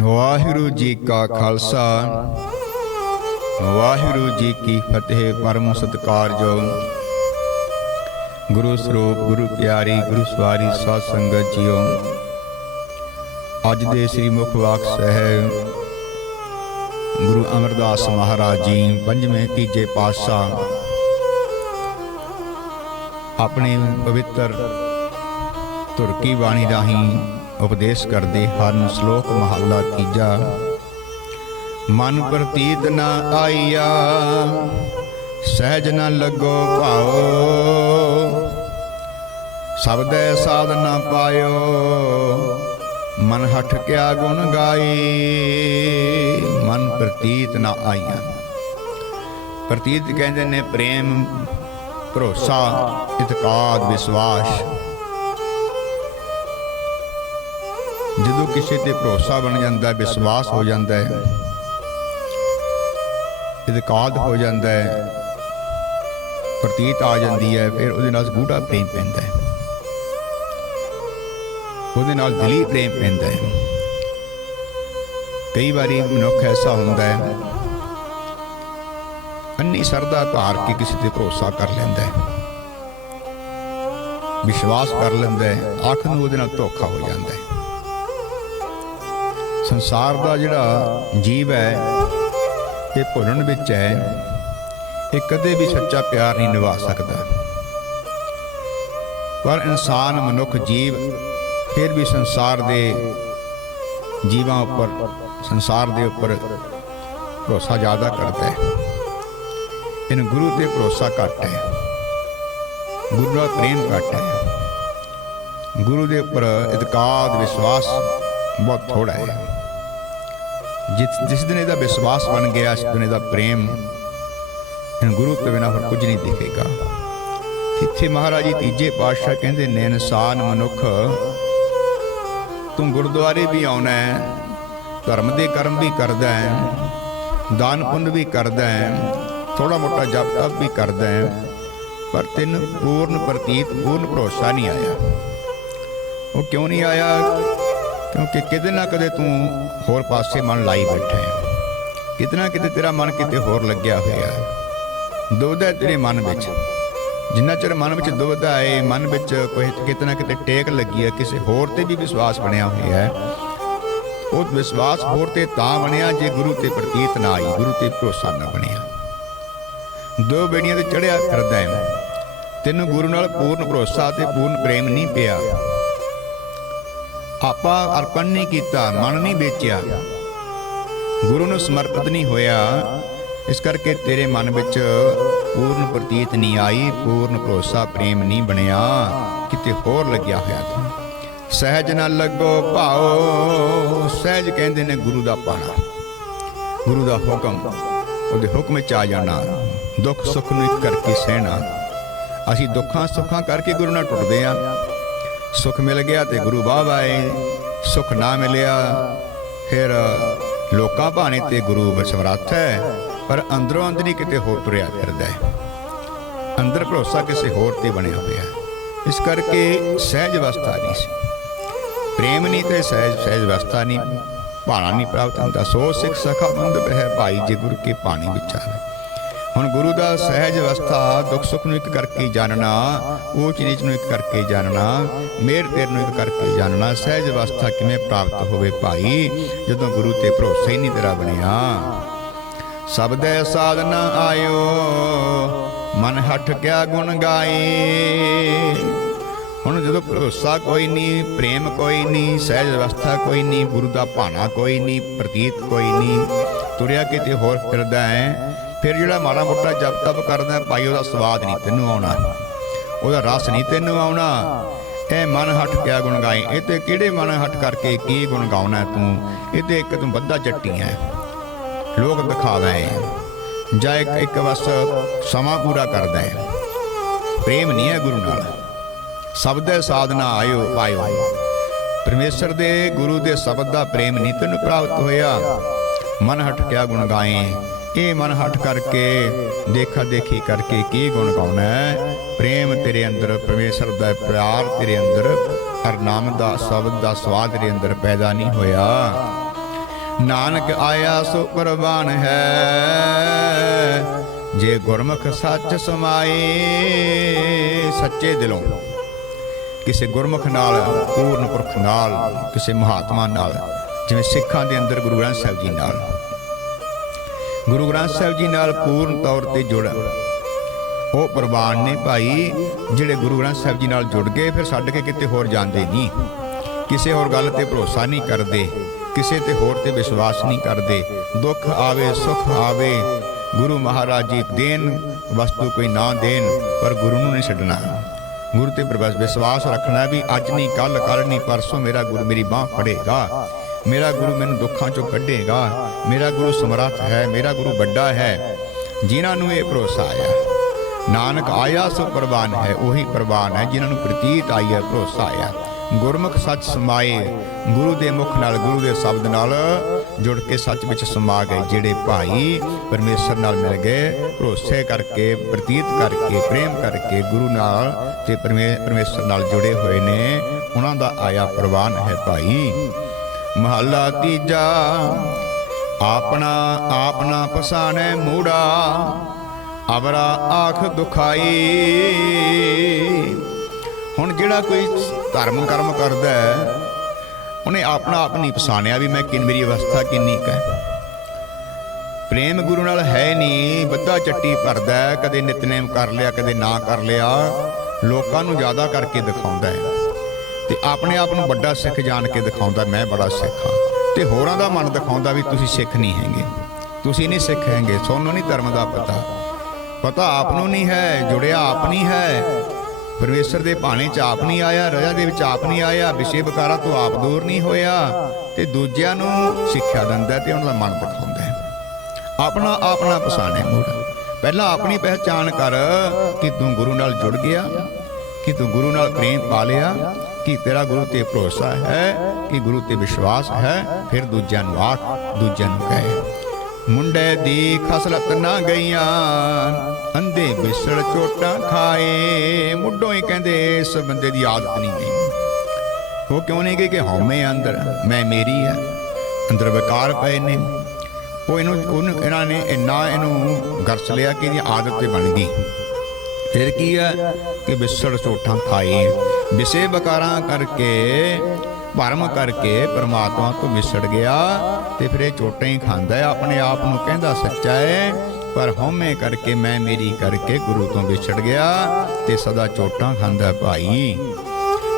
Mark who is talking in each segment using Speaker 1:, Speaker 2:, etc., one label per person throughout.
Speaker 1: ਵਾਹਿਗੁਰੂ ਜੀ ਕਾ ਖਾਲਸਾ। ਵਾਹਿਗੁਰੂ ਜੀ ਕੀ ਫਤਿਹ, ਪਰਮ ਸਤਿਕਾਰਯੋਗ। ਗੁਰੂ ਸਰੂਪ, ਗੁਰੂ ਪਿਆਰੀ, ਗੁਰੂ ਸਵਾਰੀ ਸਾਧ ਸੰਗਤ ਜੀਓ, ਅੱਜ ਦੇ ਸ੍ਰੀ ਮੁਖ ਵਾਕ ਸਾਹਿਬ ਗੁਰੂ ਅਮਰਦਾਸ ਮਹਾਰਾਜ ਜੀ, ਪੰਜਵੇਂ ਤੀਜੇ ਪਾਤਸ਼ਾਹ। ਆਪਣੇ ਪਵਿੱਤਰ ਤੁਰਕੀ ਬਾਣੀ ਰਾਹੀਂ ਉਪਦੇਸ਼ ਕਰਦੇ ਹਨ। ਸ਼ਲੋਕ ਮਹਲਾ ਤੀਜਾ। ਮਨ ਪ੍ਰਤੀਤ ਨਾ ਆਈਆ, ਸਹਿਜ ਨਾ ਲੱਗੋ ਭਾਉ ਸਬਦੈ ਸਾਧ ਨਾ ਪਾਇਓ, ਮਨ ਹਠ ਕਿਆ ਗੁਣ ਗਾਈ। ਮਨ ਪ੍ਰਤੀਤ ਨਾ ਆਈਆ। ਪ੍ਰਤੀਤ ਕਹਿੰਦੇ ਨੇ ਪ੍ਰੇਮ, ਭਰੋਸਾ ਇਤਕਾਦ ਵਿਸ਼ਵਾਸ। ਜਦੋਂ ਕਿਸੇ ਤੇ ਭਰੋਸਾ ਬਣ ਜਾਂਦਾ ਹੈ, ਵਿਸ਼ਵਾਸ ਹੋ ਜਾਂਦਾ ਹੈ, ਇਤਕਾਦ ਹੋ ਜਾਂਦਾ ਹੈ, ਪ੍ਰਤੀਤ ਆ ਜਾਂਦੀ ਹੈ, ਫਿਰ ਉਹਦੇ ਨਾਲ ਗੂੜਾ ਪ੍ਰੇਮ ਪੈਂਦਾ ਹੈ। ਉਹਦੇ ਨਾਲ ਦਿਲੀ ਪ੍ਰੇਮ ਪੈਂਦਾ ਹੈ। ਕਈ ਵਾਰੀ ਮਨੁੱਖ ਐਸਾ ਹੁੰਦਾ ਹੈ, ਅੰਨੀ ਸਰਦਾ ਧਾਰ ਕੇ ਕਿਸੇ ਤੇ ਭਰੋਸਾ ਕਰ ਲੈਂਦਾ ਹੈ। ਵਿਸ਼ਵਾਸ ਕਰ ਲੈਂਦਾ ਹੈ ਆਖਰ ਨੂੰ ਉਹਦੇ ਨਾਲ ਧੋਖਾ ਹੋ ਜਾਂਦਾ ਹੈ। ਸੰਸਾਰ ਦਾ ਜਿਹੜਾ ਜੀਵ ਹੈ, ਇਹ ਭੁੱਲਣ ਵਿੱਚ ਹੈ। ਇਹ ਕਦੇ ਵੀ ਸੱਚਾ ਪਿਆਰ ਨਹੀਂ ਨਿਭਾ ਸਕਦਾ। ਪਰ ਇਨਸਾਨ, ਮਨੁੱਖ, ਜੀਵ ਫਿਰ ਵੀ ਸੰਸਾਰ ਦੇ ਜੀਵਾਂ ਉੱਪਰ, ਸੰਸਾਰ ਦੇ ਉੱਪਰ ਭਰੋਸਾ ਜ਼ਿਆਦਾ ਕਰਦਾ ਹੈ। ਇਹਨੂੰ ਗੁਰੂ ਤੇ ਭਰੋਸਾ ਘੱਟ ਹੈ। ਗੁਰੂ ਦਾ ਪ੍ਰੇਮ ਘੱਟ ਹੈ। ਗੁਰੂ ਦੇ ਉੱਪਰ ਇਤਕਾਦ, ਵਿਸ਼ਵਾਸ ਬਹੁਤ ਥੋੜਾ ਹੈ। ਜਿਸ ਜਿਸ ਦਿਨ ਇਹਦਾ ਵਿਸ਼ਵਾਸ ਬਣ ਗਿਆ, ਇਸ ਦਿਨ ਇਹਦਾ ਪ੍ਰੇਮ ਇਹਨੂੰ ਗੁਰੂ ਤੋਂ ਬਿਨਾਂ ਹੋਰ ਕੁਝ ਨਹੀਂ ਦਿਖੇਗਾ। ਇੱਥੇ ਮਹਾਰਾਜ ਜੀ ਤੀਜੇ ਪਾਤਸ਼ਾਹ ਕਹਿੰਦੇ ਨੇ, ਇਨਸਾਨ ਮਨੁੱਖ, ਤੂੰ ਗੁਰਦੁਆਰੇ ਵੀ ਆਉਣਾ ਹੈ, ਧਰਮ ਦੇ ਕਰਮ ਵੀ ਕਰਦਾ ਹੈ, ਦਾਨ ਪੁੰਨ ਵੀ ਕਰਦਾ ਹੈ ਥੋੜਾ ਮੋਟਾ ਜਪ ਤਪ ਵੀ ਕਰਦਾ ਹੈ, ਪਰ ਤੈਨੂੰ ਪੂਰਨ ਪ੍ਰਤੀਤ, ਪੂਰਨ ਭਰੋਸਾ ਨਹੀਂ ਆਇਆ। ਉਹ ਕਿਉਂ ਨਹੀਂ ਆਇਆ? ਕਿਉਂਕਿ ਕਿਤੇ ਨਾ ਕਦੇ ਤੂੰ ਹੋਰ ਪਾਸੇ ਮਨ ਲਾਈ ਬੈਠਾ ਹੈ। ਕਿਤੇ ਨਾ ਕਿਤੇ ਤੇਰਾ ਮਨ ਕਿਤੇ ਹੋਰ ਲੱਗਿਆ ਹੋਇਆ ਹੈ। ਦੁਬਦਾ ਹੈ ਤੇਰੇ ਮਨ ਵਿੱਚ। ਜਿੰਨਾ ਚਿਰ ਮਨ ਵਿੱਚ ਦੁੱਧ ਆਏ ਮਨ ਵਿੱਚ ਕੋਈ ਕਿਤੇ ਨਾ ਕਿਤੇ ਟੇਕ ਲੱਗੀ ਹੈ, ਕਿਸੇ ਹੋਰ ਤੇ ਵੀ ਵਿਸ਼ਵਾਸ ਬਣਿਆ ਹੋਇਆ ਹੈ। ਉਹ ਵਿਸ਼ਵਾਸ ਹੋਰ ਤੇ ਤਾਂ ਬਣਿਆ ਜੇ ਗੁਰੂ ਤੇ ਪ੍ਰਤੀਤ ਨਾ ਆਈ, ਗੁਰੂ ਤੇ ਭਰੋਸਾ ਨਾ ਬਣਿਆ। ਦੋ ਬੇੜੀਆਂ ਤੇ ਚੜਿਆ ਫਿਰਦਾ ਹੈ। ਤੈਨੂੰ ਗੁਰੂ ਨਾਲ ਪੂਰਨ ਭਰੋਸਾ ਤੇ ਪੂਰਨ ਪ੍ਰੇਮ ਨਹੀਂ ਪਿਆ। ਆਪਾ ਅਰਪਣ ਨਹੀਂ ਕੀਤਾ, ਮਨ ਨਹੀਂ ਵੇਚਿਆ। ਗੁਰੂ ਨੂੰ ਸਮਰਪਿਤ ਨਹੀਂ ਹੋਇਆ। ਇਸ ਕਰਕੇ ਤੇਰੇ ਮਨ ਵਿੱਚ ਪੂਰਨ ਪ੍ਰਤੀਤ ਨਹੀਂ ਆਈ, ਪੂਰਨ ਭਰੋਸਾ, ਪ੍ਰੇਮ ਨਹੀਂ ਬਣਿਆ। ਕਿਤੇ ਹੋਰ ਲੱਗਿਆ ਹੋਇਆ ਤੂੰ। ਸਹਿਜ ਨਾ ਲੱਗੋ, ਭਾਓ। ਸਹਿਜ ਕਹਿੰਦੇ ਨੇ ਗੁਰੂ ਦਾ ਪਾਣਾ। ਗੁਰੂ ਦਾ ਹੁਕਮ, ਉਹਦੇ ਹੁਕਮ 'ਚ ਆ ਜਾਣਾ। ਦੁੱਖ ਸੁੱਖ ਨੂੰ ਇੱਕ ਕਰਕੇ ਸਹਿਣਾ। ਅਸੀਂ ਦੁੱਖਾਂ ਸੁੱਖਾਂ ਕਰਕੇ ਗੁਰੂ ਨਾਲ ਟੁੱਟਦੇ ਆਂ ਸੁਖ ਮਿਲ ਗਿਆ ਤੇ ਗੁਰੂ ਬਾਬ ਆਏ। ਸੁਖ ਨਾ ਮਿਲਿਆ, ਫਿਰ ਲੋਕਾਂ ਭਾਣੇ ਤੇ ਗੁਰੂ ਸਮਰੱਥ ਹੈ ਪਰ ਅੰਦਰੋਂ ਅੰਦਰੀ ਕਿਤੇ ਹੋਰ ਤੁਰਿਆ ਫਿਰਦਾ ਹੈ। ਅੰਦਰ ਭਰੋਸਾ ਕਿਸੇ ਹੋਰ ਤੇ ਬਣਿਆ ਹੋਇਆ ਇਸ ਕਰਕੇ ਸਹਿਜ ਅਵਸਥਾ ਨਹੀਂ ਸੀ। ਪ੍ਰੇਮ ਨਹੀਂ ਤੇ ਸਹਿਜ ਸਹਿਜ ਅਵਸਥਾ ਨਹੀਂ। ਭਾਣਾ ਨਹੀਂ ਪ੍ਰਾਪਤ ਹੁੰਦਾ। ਸੋ ਸਿੱਖ ਸਖਾ ਬੰਦ ਬਹਿ ਭਾਈ, ਜੇ ਗੁਰ ਕੇ ਪਾਣੀ ਵਿੱਚ ਆਵੇ। ਹੁਣ ਗੁਰੂ ਦਾ ਸਹਿਜ ਅਵਸਥਾ, ਦੁੱਖ ਸੁੱਖ ਨੂੰ ਇੱਕ ਕਰਕੇ ਜਾਣਨਾ ਉਹ ਚੀਜ਼ ਨੂੰ ਇੱਕ ਕਰਕੇ ਜਾਣਨਾ ਮੇਰ ਤੇਰ ਨੂੰ ਇੱਕ ਕਰਕੇ ਜਾਣਨਾ, ਸਹਿਜ ਅਵਸਥਾ ਕਿਵੇਂ ਪ੍ਰਾਪਤ ਹੋਵੇ ਭਾਈ? ਜਦੋਂ ਗੁਰੂ ਤੇ ਭਰੋਸਾ ਹੀ ਨਹੀਂ ਤੇਰਾ ਬਣਿਆ। ਸਬਦੈ ਸਾਧਨਾ ਆਇਓ, ਮਨ ਹੱਠ ਕਿਆ ਗੁਣ ਗਾਏ। ਹੁਣ ਜਦੋਂ ਭਰੋਸਾ ਕੋਈ ਨਹੀਂ, ਪ੍ਰੇਮ ਕੋਈ ਨਹੀਂ, ਸਹਿਜ ਅਵਸਥਾ ਕੋਈ ਨਹੀਂ, ਗੁਰੂ ਦਾ ਭਾਣਾ ਕੋਈ ਨਹੀਂ, ਪ੍ਰਤੀਤ ਕੋਈ ਨਹੀਂ, ਤੁਰਿਆ ਕਿਤੇ ਹੋਰ ਫਿਰਦਾ ਹੈ ਫਿਰ ਜਿਹੜਾ ਮਾੜਾ ਮੋਟਾ ਜਪ ਤਪ ਕਰਦਾ, ਭਾਈ ਉਹਦਾ ਸਵਾਦ ਨਹੀਂ ਤੈਨੂੰ ਆਉਣਾ। ਉਹਦਾ ਰਸ ਨਹੀਂ ਤੈਨੂੰ ਆਉਣਾ। ਇਹ ਮਨ ਹਟ ਕਿਆ ਗੁਣ ਗਾਏ ਇਹ ਤੇ ਕਿਹੜੇ ਮਨ ਹਟ ਕਰਕੇ ਕੀ ਗੁਣ ਗਾਉਣਾ ਤੂੰ? ਇਹ ਤੇ ਇੱਕ ਤੂੰ ਬੱਧਾ ਜੱਟੀ ਹੈ ਲੋਕ ਦਿਖਾਵਾ। ਹੈ ਜਾਂ ਇੱਕ ਇੱਕ ਬਸ ਸਮਾਂ ਪੂਰਾ ਕਰਦਾ ਹੈ ਪ੍ਰੇਮ ਨਹੀਂ ਹੈ ਗੁਰੂ ਨਾਲ। ਸ਼ਬਦ ਸਾਧਨਾ ਆਇਓ, ਪਾਇਓ। ਪਰਮੇਸ਼ਰ ਦੇ, ਗੁਰੂ ਦੇ ਸ਼ਬਦ ਦਾ ਪ੍ਰੇਮ ਨਹੀਂ ਤੈਨੂੰ ਪ੍ਰਾਪਤ ਹੋਇਆ। ਮਨ ਹਟ ਕਿਆ ਗੁਣ ਗਾਏ ਇਹ ਮਨ ਹਟ ਕਰਕੇ ਦੇਖਾ ਦੇਖੀ ਕਰਕੇ ਕੀ ਗੁਣ ਗਾਉਣਾ ਪ੍ਰੇਮ ਤੇਰੇ ਅੰਦਰ, ਪਰਮੇਸ਼ਰ ਦਾ ਪਿਆਰ ਤੇਰੇ ਅੰਦਰ, ਹਰ ਨਾਮ ਦਾ, ਸ਼ਬਦ ਦਾ ਸਵਾਦ ਤੇਰੇ ਅੰਦਰ ਪੈਦਾ ਨਹੀਂ ਹੋਇਆ। ਨਾਨਕ ਆਇਆ, ਸੋ ਕੁਰਬਾਨ ਹੈ। ਜੇ ਗੁਰਮੁਖ ਸੱਚ ਸਮਾਏ, ਸੱਚੇ ਦਿਲੋਂ ਕਿਸੇ ਗੁਰਮੁਖ ਨਾਲ, ਪੂਰਨ ਪੁਰਖ ਨਾਲ, ਕਿਸੇ ਮਹਾਤਮਾ ਨਾਲ, ਜਿਵੇਂ ਸਿੱਖਾਂ ਦੇ ਅੰਦਰ ਗੁਰੂ ਗ੍ਰੰਥ ਸਾਹਿਬ ਜੀ ਨਾਲ। ਗੁਰੂ ਗ੍ਰੰਥ ਸਾਹਿਬ ਜੀ ਨਾਲ ਪੂਰਨ ਤੌਰ ਤੇ ਜੁੜ। ਉਹ ਪ੍ਰਵਾਨ ਨੇ ਭਾਈ, ਜਿਹੜੇ ਗੁਰੂ ਗ੍ਰੰਥ ਸਾਹਿਬ ਜੀ ਨਾਲ ਜੁੜ ਗਏ, ਫਿਰ ਛੱਡ ਕੇ ਕਿਤੇ ਹੋਰ ਜਾਂਦੇ ਨਹੀਂ। ਕਿਸੇ ਹੋਰ ਗੱਲ ਤੇ ਭਰੋਸਾ ਨਹੀਂ ਕਰਦੇ, ਕਿਸੇ ਤੇ ਹੋਰ ਤੇ ਵਿਸ਼ਵਾਸ ਨਹੀਂ ਕਰਦੇ। ਦੁੱਖ ਆਵੇ, ਸੁੱਖ ਆਵੇ, ਗੁਰੂ ਮਹਾਰਾਜ ਜੀ ਦੇਣ, ਵਸਤੂ ਕੋਈ ਨਾ ਦੇਣ, ਪਰ ਗੁਰੂ ਨੂੰ ਨਹੀਂ ਛੱਡਣਾ। ਗੁਰੂ ਤੇ ਵਿਸ਼ਵਾਸ ਰੱਖਣਾ ਵੀ ਅੱਜ ਨਹੀਂ ਕੱਲ ਕੱਲ ਨਹੀਂ, ਪਰਸੋਂ ਮੇਰਾ ਗੁਰੂ, ਮੇਰੀ ਬਾਹ ਫੜੇਗਾ। ਮੇਰਾ ਗੁਰੂ ਮੈਨੂੰ ਦੁੱਖਾਂ ਚੋਂ ਕੱਢੇਗਾ। ਮੇਰਾ ਗੁਰੂ ਸਮਰੱਥ ਹੈ, ਮੇਰਾ ਗੁਰੂ ਵੱਡਾ ਹੈ। ਜਿਨ੍ਹਾਂ ਨੂੰ ਇਹ ਭਰੋਸਾ ਆਇਆ। ਨਾਨਕ ਆਇਆ, ਸੋ ਪ੍ਰਵਾਨ ਹੈ, ਉਹੀ ਪ੍ਰਵਾਨ ਹੈ, ਜਿਨ੍ਹਾਂ ਨੂੰ ਪ੍ਰਤੀਤ ਆਈ ਹੈ, ਭਰੋਸਾ ਆਇਆ। ਗੁਰਮੁਖ ਸੱਚ ਸਮਾਏ, ਗੁਰੂ ਦੇ ਮੁਖ ਨਾਲ, ਗੁਰੂ ਦੇ ਸ਼ਬਦ ਨਾਲ ਜੁੜ ਕੇ ਸੱਚ ਵਿੱਚ ਸਮਾ ਗਏ ਜਿਹੜੇ ਭਾਈ ਪਰਮੇਸ਼ਰ ਨਾਲ ਮਿਲ ਗਏ। ਭਰੋਸੇ ਕਰਕੇ, ਪ੍ਰਤੀਤ ਕਰਕੇ, ਪ੍ਰੇਮ ਕਰਕੇ ਗੁਰੂ ਨਾਲ ਤੇ ਪਰਮੇ- ਪਰਮੇਸ਼ਰ ਨਾਲ ਜੁੜੇ ਹੋਏ ਨੇ। ਉਹਨਾਂ ਦਾ ਆਇਆ ਪ੍ਰਵਾਨ ਹੈ ਭਾਈ। ਮਹੱਲਾ ਤੀਜਾ। ਆਪਣਾ ਆਪਣਾ ਪਸਾਣੈ ਮੂੜਾ, ਅਵਰਾ ਆਖ ਦੁਖਾਈ। ਹੁਣ ਜਿਹੜਾ ਕੋਈ ਧਰਮ ਕਰਮ ਕਰਦਾ ਹੈ, ਉਹਨੇ ਆਪਣਾ ਆਪ ਨਹੀਂ ਪਛਾਣਿਆ ਵੀ ਮੈਂ ਕਿੰਨ ਮੇਰੀ ਅਵਸਥਾ ਕਿੰਨੀ ਕੁ ਪ੍ਰੇਮ ਗੁਰੂ ਨਾਲ ਹੈ ਨਹੀਂ ਬੱਧਾ ਚੱਟੀ ਭਰਦਾ ਕਦੇ ਨਿਤਨੇਮ ਕਰ ਲਿਆ, ਕਦੇ ਨਾ ਕਰ ਲਿਆ। ਲੋਕਾਂ ਨੂੰ ਜ਼ਿਆਦਾ ਕਰਕੇ ਦਿਖਾਉਂਦਾ ਹੈ। ਤੇ ਆਪਣੇ ਆਪ ਨੂੰ ਵੱਡਾ ਸਿੱਖ ਜਾਣ ਕੇ ਦਿਖਾਉਂਦਾ ਮੈਂ ਬੜਾ ਸਿੱਖ ਹਾਂ। ਤੇ ਹੋਰਾਂ ਦਾ ਮਨ ਦਿਖਾਉਂਦਾ ਵੀ ਤੁਸੀਂ ਸਿੱਖ ਨਹੀਂ ਹੈਗੇ। ਤੁਸੀਂ ਨਹੀਂ ਸਿੱਖ ਹੈਗੇ, ਤੁਹਾਨੂੰ ਨਹੀਂ ਧਰਮ ਦਾ ਪਤਾ। ਪਤਾ ਆਪ ਨੂੰ ਨਹੀਂ ਹੈ, ਜੁੜਿਆ ਆਪ ਨਹੀਂ ਹੈ। ਪਰਮੇਸ਼ਰ ਦੇ ਭਾਣੇ ਚ ਆਪ ਨਹੀਂ ਆਇਆ, ਰਜਾ ਦੇ ਵਿੱਚ ਆਪ ਨਹੀਂ ਆਇਆ, ਵਿਸ਼ੇ ਵਿਕਾਰਾਂ ਤੋਂ ਆਪ ਦੂਰ ਨਹੀਂ ਹੋਇਆ। ਤੇ ਦੂਜਿਆਂ ਨੂੰ ਸਿੱਖਿਆ ਦਿੰਦਾ ਤੇ ਉਹਨਾਂ ਦਾ ਮਨ ਦਿਖਾਉਂਦਾ ਹੈ। ਆਪਣਾ ਆਪਣਾ ਪਛਾਣੇ ਮੂੜ। ਪਹਿਲਾਂ ਆਪਣੀ ਪਹਿਚਾਣ ਕਰ ਕਿ ਤੂੰ ਗੁਰੂ ਨਾਲ ਜੁੜ ਗਿਆ, ਕਿ ਤੂੰ ਗੁਰੂ ਨਾਲ ਪ੍ਰੇਮ ਪਾ ਲਿਆ ਕਿ ਤੇਰਾ ਗੁਰੂ ਤੇ ਭਰੋਸਾ ਹੈ? ਕਿ ਗੁਰੂ ਤੇ ਵਿਸ਼ਵਾਸ ਹੈ? ਫਿਰ ਦੂਜਿਆਂ ਨੂੰ ਆਖ, ਦੂਜਿਆਂ ਨੂੰ ਕਹੇ। ਮੁੰਡੇ ਦੀ ਖਸਲਤ ਨਾ ਗਈਆਂ, ਅੰਧੇ ਵਿਸੜ ਚੋਟਾਂ ਖਾਏ। ਮੁੱਢੋਂ ਹੀ ਕਹਿੰਦੇ, ਇਸ ਬੰਦੇ ਦੀ ਆਦਤ ਨਹੀਂ ਗਈ ਉਹ ਕਿਉਂ ਨਹੀਂ ਗਈ ਕਿ ਹਉਮੈ ਅੰਦਰ? ਮੈਂ ਮੇਰੀ ਹੈ। ਅੰਦਰ ਵਿਕਾਰ ਪਏ ਨੇ। ਉਹ ਇਹਨੂੰ, ਉਹਨੂੰ, ਇਹਨਾਂ ਨੇ ਇੰਨਾ ਇਹਨੂੰ ਗਰਸ ਲਿਆ ਕਿ ਇਹਦੀ ਆਦਤ ਤੇ ਬਣ ਗਈ। ਫਿਰ ਕੀ ਹੈ? ਕਿ ਵਿਸੜ ਚੋਟਾਂ ਖਾਏ। ਵਿਸੇ ਬਕਾਰਾਂ ਕਰਕੇ, ਭਰਮ ਕਰਕੇ ਪਰਮਾਤਮਾ ਤੋਂ ਵਿਸੜ ਗਿਆ ਤੇ ਫਿਰ ਇਹ ਚੋਟਾਂ ਹੀ ਖਾਂਦਾ ਹੈ। ਆਪਣੇ ਆਪ ਨੂੰ ਕਹਿੰਦਾ, ਸੱਚਾ ਹੈ ਪਰ ਹਉਮੈ ਕਰਕੇ ਮੈਂ ਮੇਰੀ ਕਰਕੇ ਗੁਰੂ ਤੋਂ ਵਿਛੜ ਗਿਆ ਤੇ ਸਦਾ ਚੋਟਾਂ ਖਾਂਦਾ ਭਾਈ।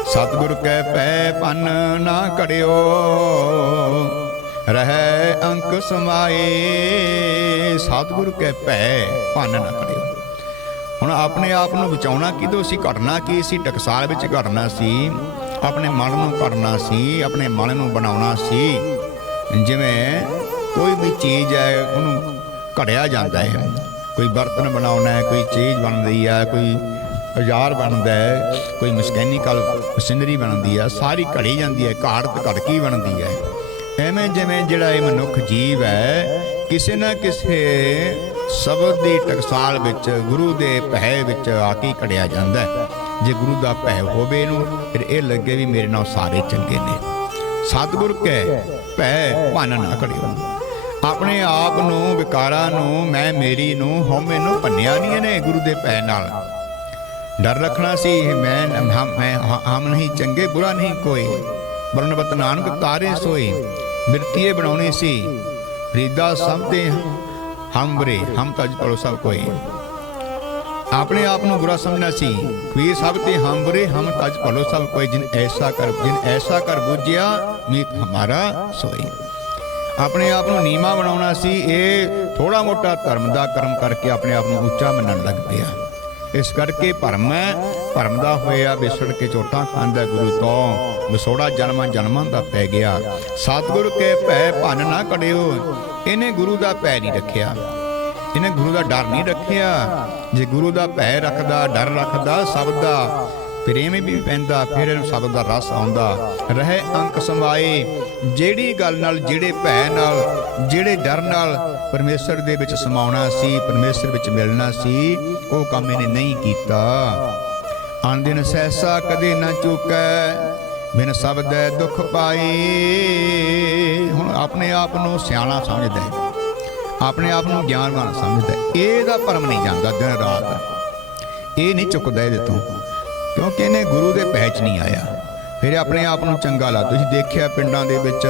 Speaker 1: ਸਤਿਗੁਰ ਕਹਿ ਪੈ ਪੰਨ ਨਾ ਕੜਿਓ, ਰਹਿ ਅੰਕ ਸਮਾਏ। ਸਤਿਗੁਰ ਕਹਿ ਪੈ ਭੰਨ ਨਾ ਕਰਿਓ ਹੁਣ ਆਪਣੇ ਆਪ ਨੂੰ ਬਚਾਉਣਾ ਕਿਦੋਂ ਸੀ ਘਟਨਾ ਕੀ ਸੀ? ਟਕਸਾਲ ਵਿੱਚ ਘਟਨਾ ਸੀ। ਆਪਣੇ ਮਨ ਨੂੰ ਘੜਨਾ ਸੀ, ਆਪਣੇ ਮਨ ਨੂੰ ਬਣਾਉਣਾ ਸੀ। ਜਿਵੇਂ ਕੋਈ ਵੀ ਚੀਜ਼ ਹੈ, ਉਹਨੂੰ ਘੜਿਆ ਜਾਂਦਾ ਹੈ। ਕੋਈ ਬਰਤਨ ਬਣਾਉਣਾ ਹੈ, ਕੋਈ ਚੀਜ਼ ਬਣਦੀ ਹੈ, ਕੋਈ ਔਜ਼ਾਰ ਬਣਦਾ ਹੈ, ਕੋਈ ਮਕੈਨੀਕਲ ਮਸ਼ੀਨਰੀ ਬਣਦੀ ਹੈ, ਸਾਰੀ ਘੜੀ ਜਾਂਦੀ ਹੈ, ਘਾੜ ਘੜਕੀ ਬਣਦੀ ਹੈ। ਐਵੇਂ ਜਿਵੇਂ ਜਿਹੜਾ ਇਹ ਮਨੁੱਖ ਜੀਵ ਹੈ, ਕਿਸੇ ਨਾ ਕਿਸੇ ਸ਼ਬਦ ਦੀ ਟਕਸਾਲ ਵਿੱਚ, ਗੁਰੂ ਦੇ ਭੈ ਵਿੱਚ ਆ ਕੇ ਘੜਿਆ ਜਾਂਦਾ ਹੈ। ਜੇ ਗੁਰੂ ਦਾ ਭੈ ਹੋਵੇ ਇਹਨੂੰ, ਫਿਰ ਇਹ ਲੱਗੇ ਵੀ ਮੇਰੇ ਨਾਲ ਸਾਰੇ ਚੰਗੇ ਨੇ। ਸਤਿਗੁਰ ਕੈ ਭੈ ਭੰਨ ਨਾ ਕੜਿਓ ਆਪਣੇ ਆਪ ਨੂੰ, ਵਿਕਾਰਾਂ ਨੂੰ, ਮੈਂ ਮੇਰੀ ਨੂੰ ਹਉਮੈ ਨੂੰ ਭੰਨਿਆ ਨਹੀਂ ਇਹਨੇ ਗੁਰੂ ਦੇ ਭੈ ਨਾਲ। ਡਰ ਰੱਖਣਾ ਸੀ, ਮੈਂ ਹਮ ਮੈਂ ਹਮ ਨਹੀਂ ਚੰਗੇ, ਬੁਰਾ ਨਹੀਂ ਕੋਈ। ਬਰਨਬਤ ਨਾਨਕ ਤਾਰੇ ਸੋਏ ਮਿਰਤੀਏ ਬਣਾਉਣੀ ਸੀ। ਫਰੀਦਾ ਸਭ ਤੇ ਹਮਰੇ ਹਮ ਤਜ ਪੜੋ ਸਭ ਕੋਈ ਆਪਣੇ ਆਪ ਨੂੰ ਬੁਰਾ ਸਮਝਣਾ ਸੀ। ਕਬੀਰ ਸਭ ਤੇ ਹਮ ਹਮ ਤਜ ਪੜੋ ਸਭ ਕੋਈ ਜਿਨ ਐਸਾ ਕਰ, ਜਿਨ ਐਸਾ ਕਰ ਬੁਝਿਆ, ਮੀਤ ਹਮਾਰਾ ਸੋਈ ਆਪਣੇ ਆਪ ਨੂੰ ਨੀਮਾ ਬਣਾਉਣਾ ਸੀ। ਇਹ ਥੋੜਾ ਮੋਟਾ ਧਰਮ ਦਾ ਕਰਮ ਕਰਕੇ ਆਪਣੇ ਆਪ ਨੂੰ ਉੱਚਾ ਮੰਨਣ ਲੱਗ ਪਿਆ। ਇਸ ਕਰਕੇ ਭਰਮ ਹੈ, ਭਰਮ ਦਾ ਹੋਇਆ, ਵਿਸੜ ਕੇ ਚੋਟਾਂ ਖਾਂਦਾ ਗੁਰੂ ਤੋਂ। ਵਿਸੋੜਾ ਜਨਮਾਂ ਜਨਮਾਂ ਦਾ ਪੈ ਗਿਆ। ਸਤਿਗੁਰ ਕੇ ਭੈ ਭੰਨ ਨਾ ਕੜਿਓ ਇਹਨੇ ਗੁਰੂ ਦਾ ਭੈ ਨਹੀਂ ਰੱਖਿਆ। ਇਹਨੇ ਗੁਰੂ ਦਾ ਡਰ ਨਹੀਂ ਰੱਖਿਆ। ਜੇ ਗੁਰੂ ਦਾ ਭੈ ਰੱਖਦਾ, ਡਰ ਰੱਖਦਾ ਸਬਦ ਦਾ ਪ੍ਰੇਮ ਵੀ ਪੈਂਦਾ, ਫਿਰ ਇਹਨੂੰ ਸਬਦ ਦਾ ਰਸ ਆਉਂਦਾ। ਰਹਿ ਅੰਕ ਸਮਾਏ ਜਿਹੜੀ ਗੱਲ ਨਾਲ, ਜਿਹੜੇ ਭੈ ਨਾਲ, ਜਿਹੜੇ ਡਰ ਨਾਲ ਪਰਮੇਸ਼ਰ ਦੇ ਵਿੱਚ ਸਮਾਉਣਾ ਸੀ, ਪਰਮੇਸ਼ਰ ਵਿੱਚ ਮਿਲਣਾ ਸੀ, ਉਹ ਕੰਮ ਇਹਨੇ ਨਹੀਂ ਕੀਤਾ। ਆਂਦਿਨ ਸਹਿਸਾ ਕਦੇ ਨਾ ਚੁੱਕੈ ਬਿਨ ਸਬਦੈ ਦੁਖ ਪਾਈ। ਹੁਣ ਆਪਣੇ ਆਪ ਨੂੰ ਸਿਆਣਾ ਸਮਝਦਾ ਹੈ। ਆਪਣੇ ਆਪ ਨੂੰ ਗਿਆਨਵਾਨ ਸਮਝਦਾ ਹੈ। ਇਹਦਾ ਭਰਮ ਨਹੀਂ ਜਾਂਦਾ ਦਿਨ ਰਾਤ। ਇਹ ਨਹੀਂ ਚੁੱਕਦਾ ਇਹਦੇ ਤੋਂ। ਕਿਉਂਕਿ ਇਹਨੇ ਗੁਰੂ ਦੇ ਪਹਿਚ ਨਹੀਂ ਆਇਆ। ਫਿਰ ਆਪਣੇ ਆਪ ਨੂੰ ਚੰਗਾ ਲਾ ਤੁਸੀਂ ਦੇਖਿਆ ਪਿੰਡਾਂ ਦੇ ਵਿੱਚ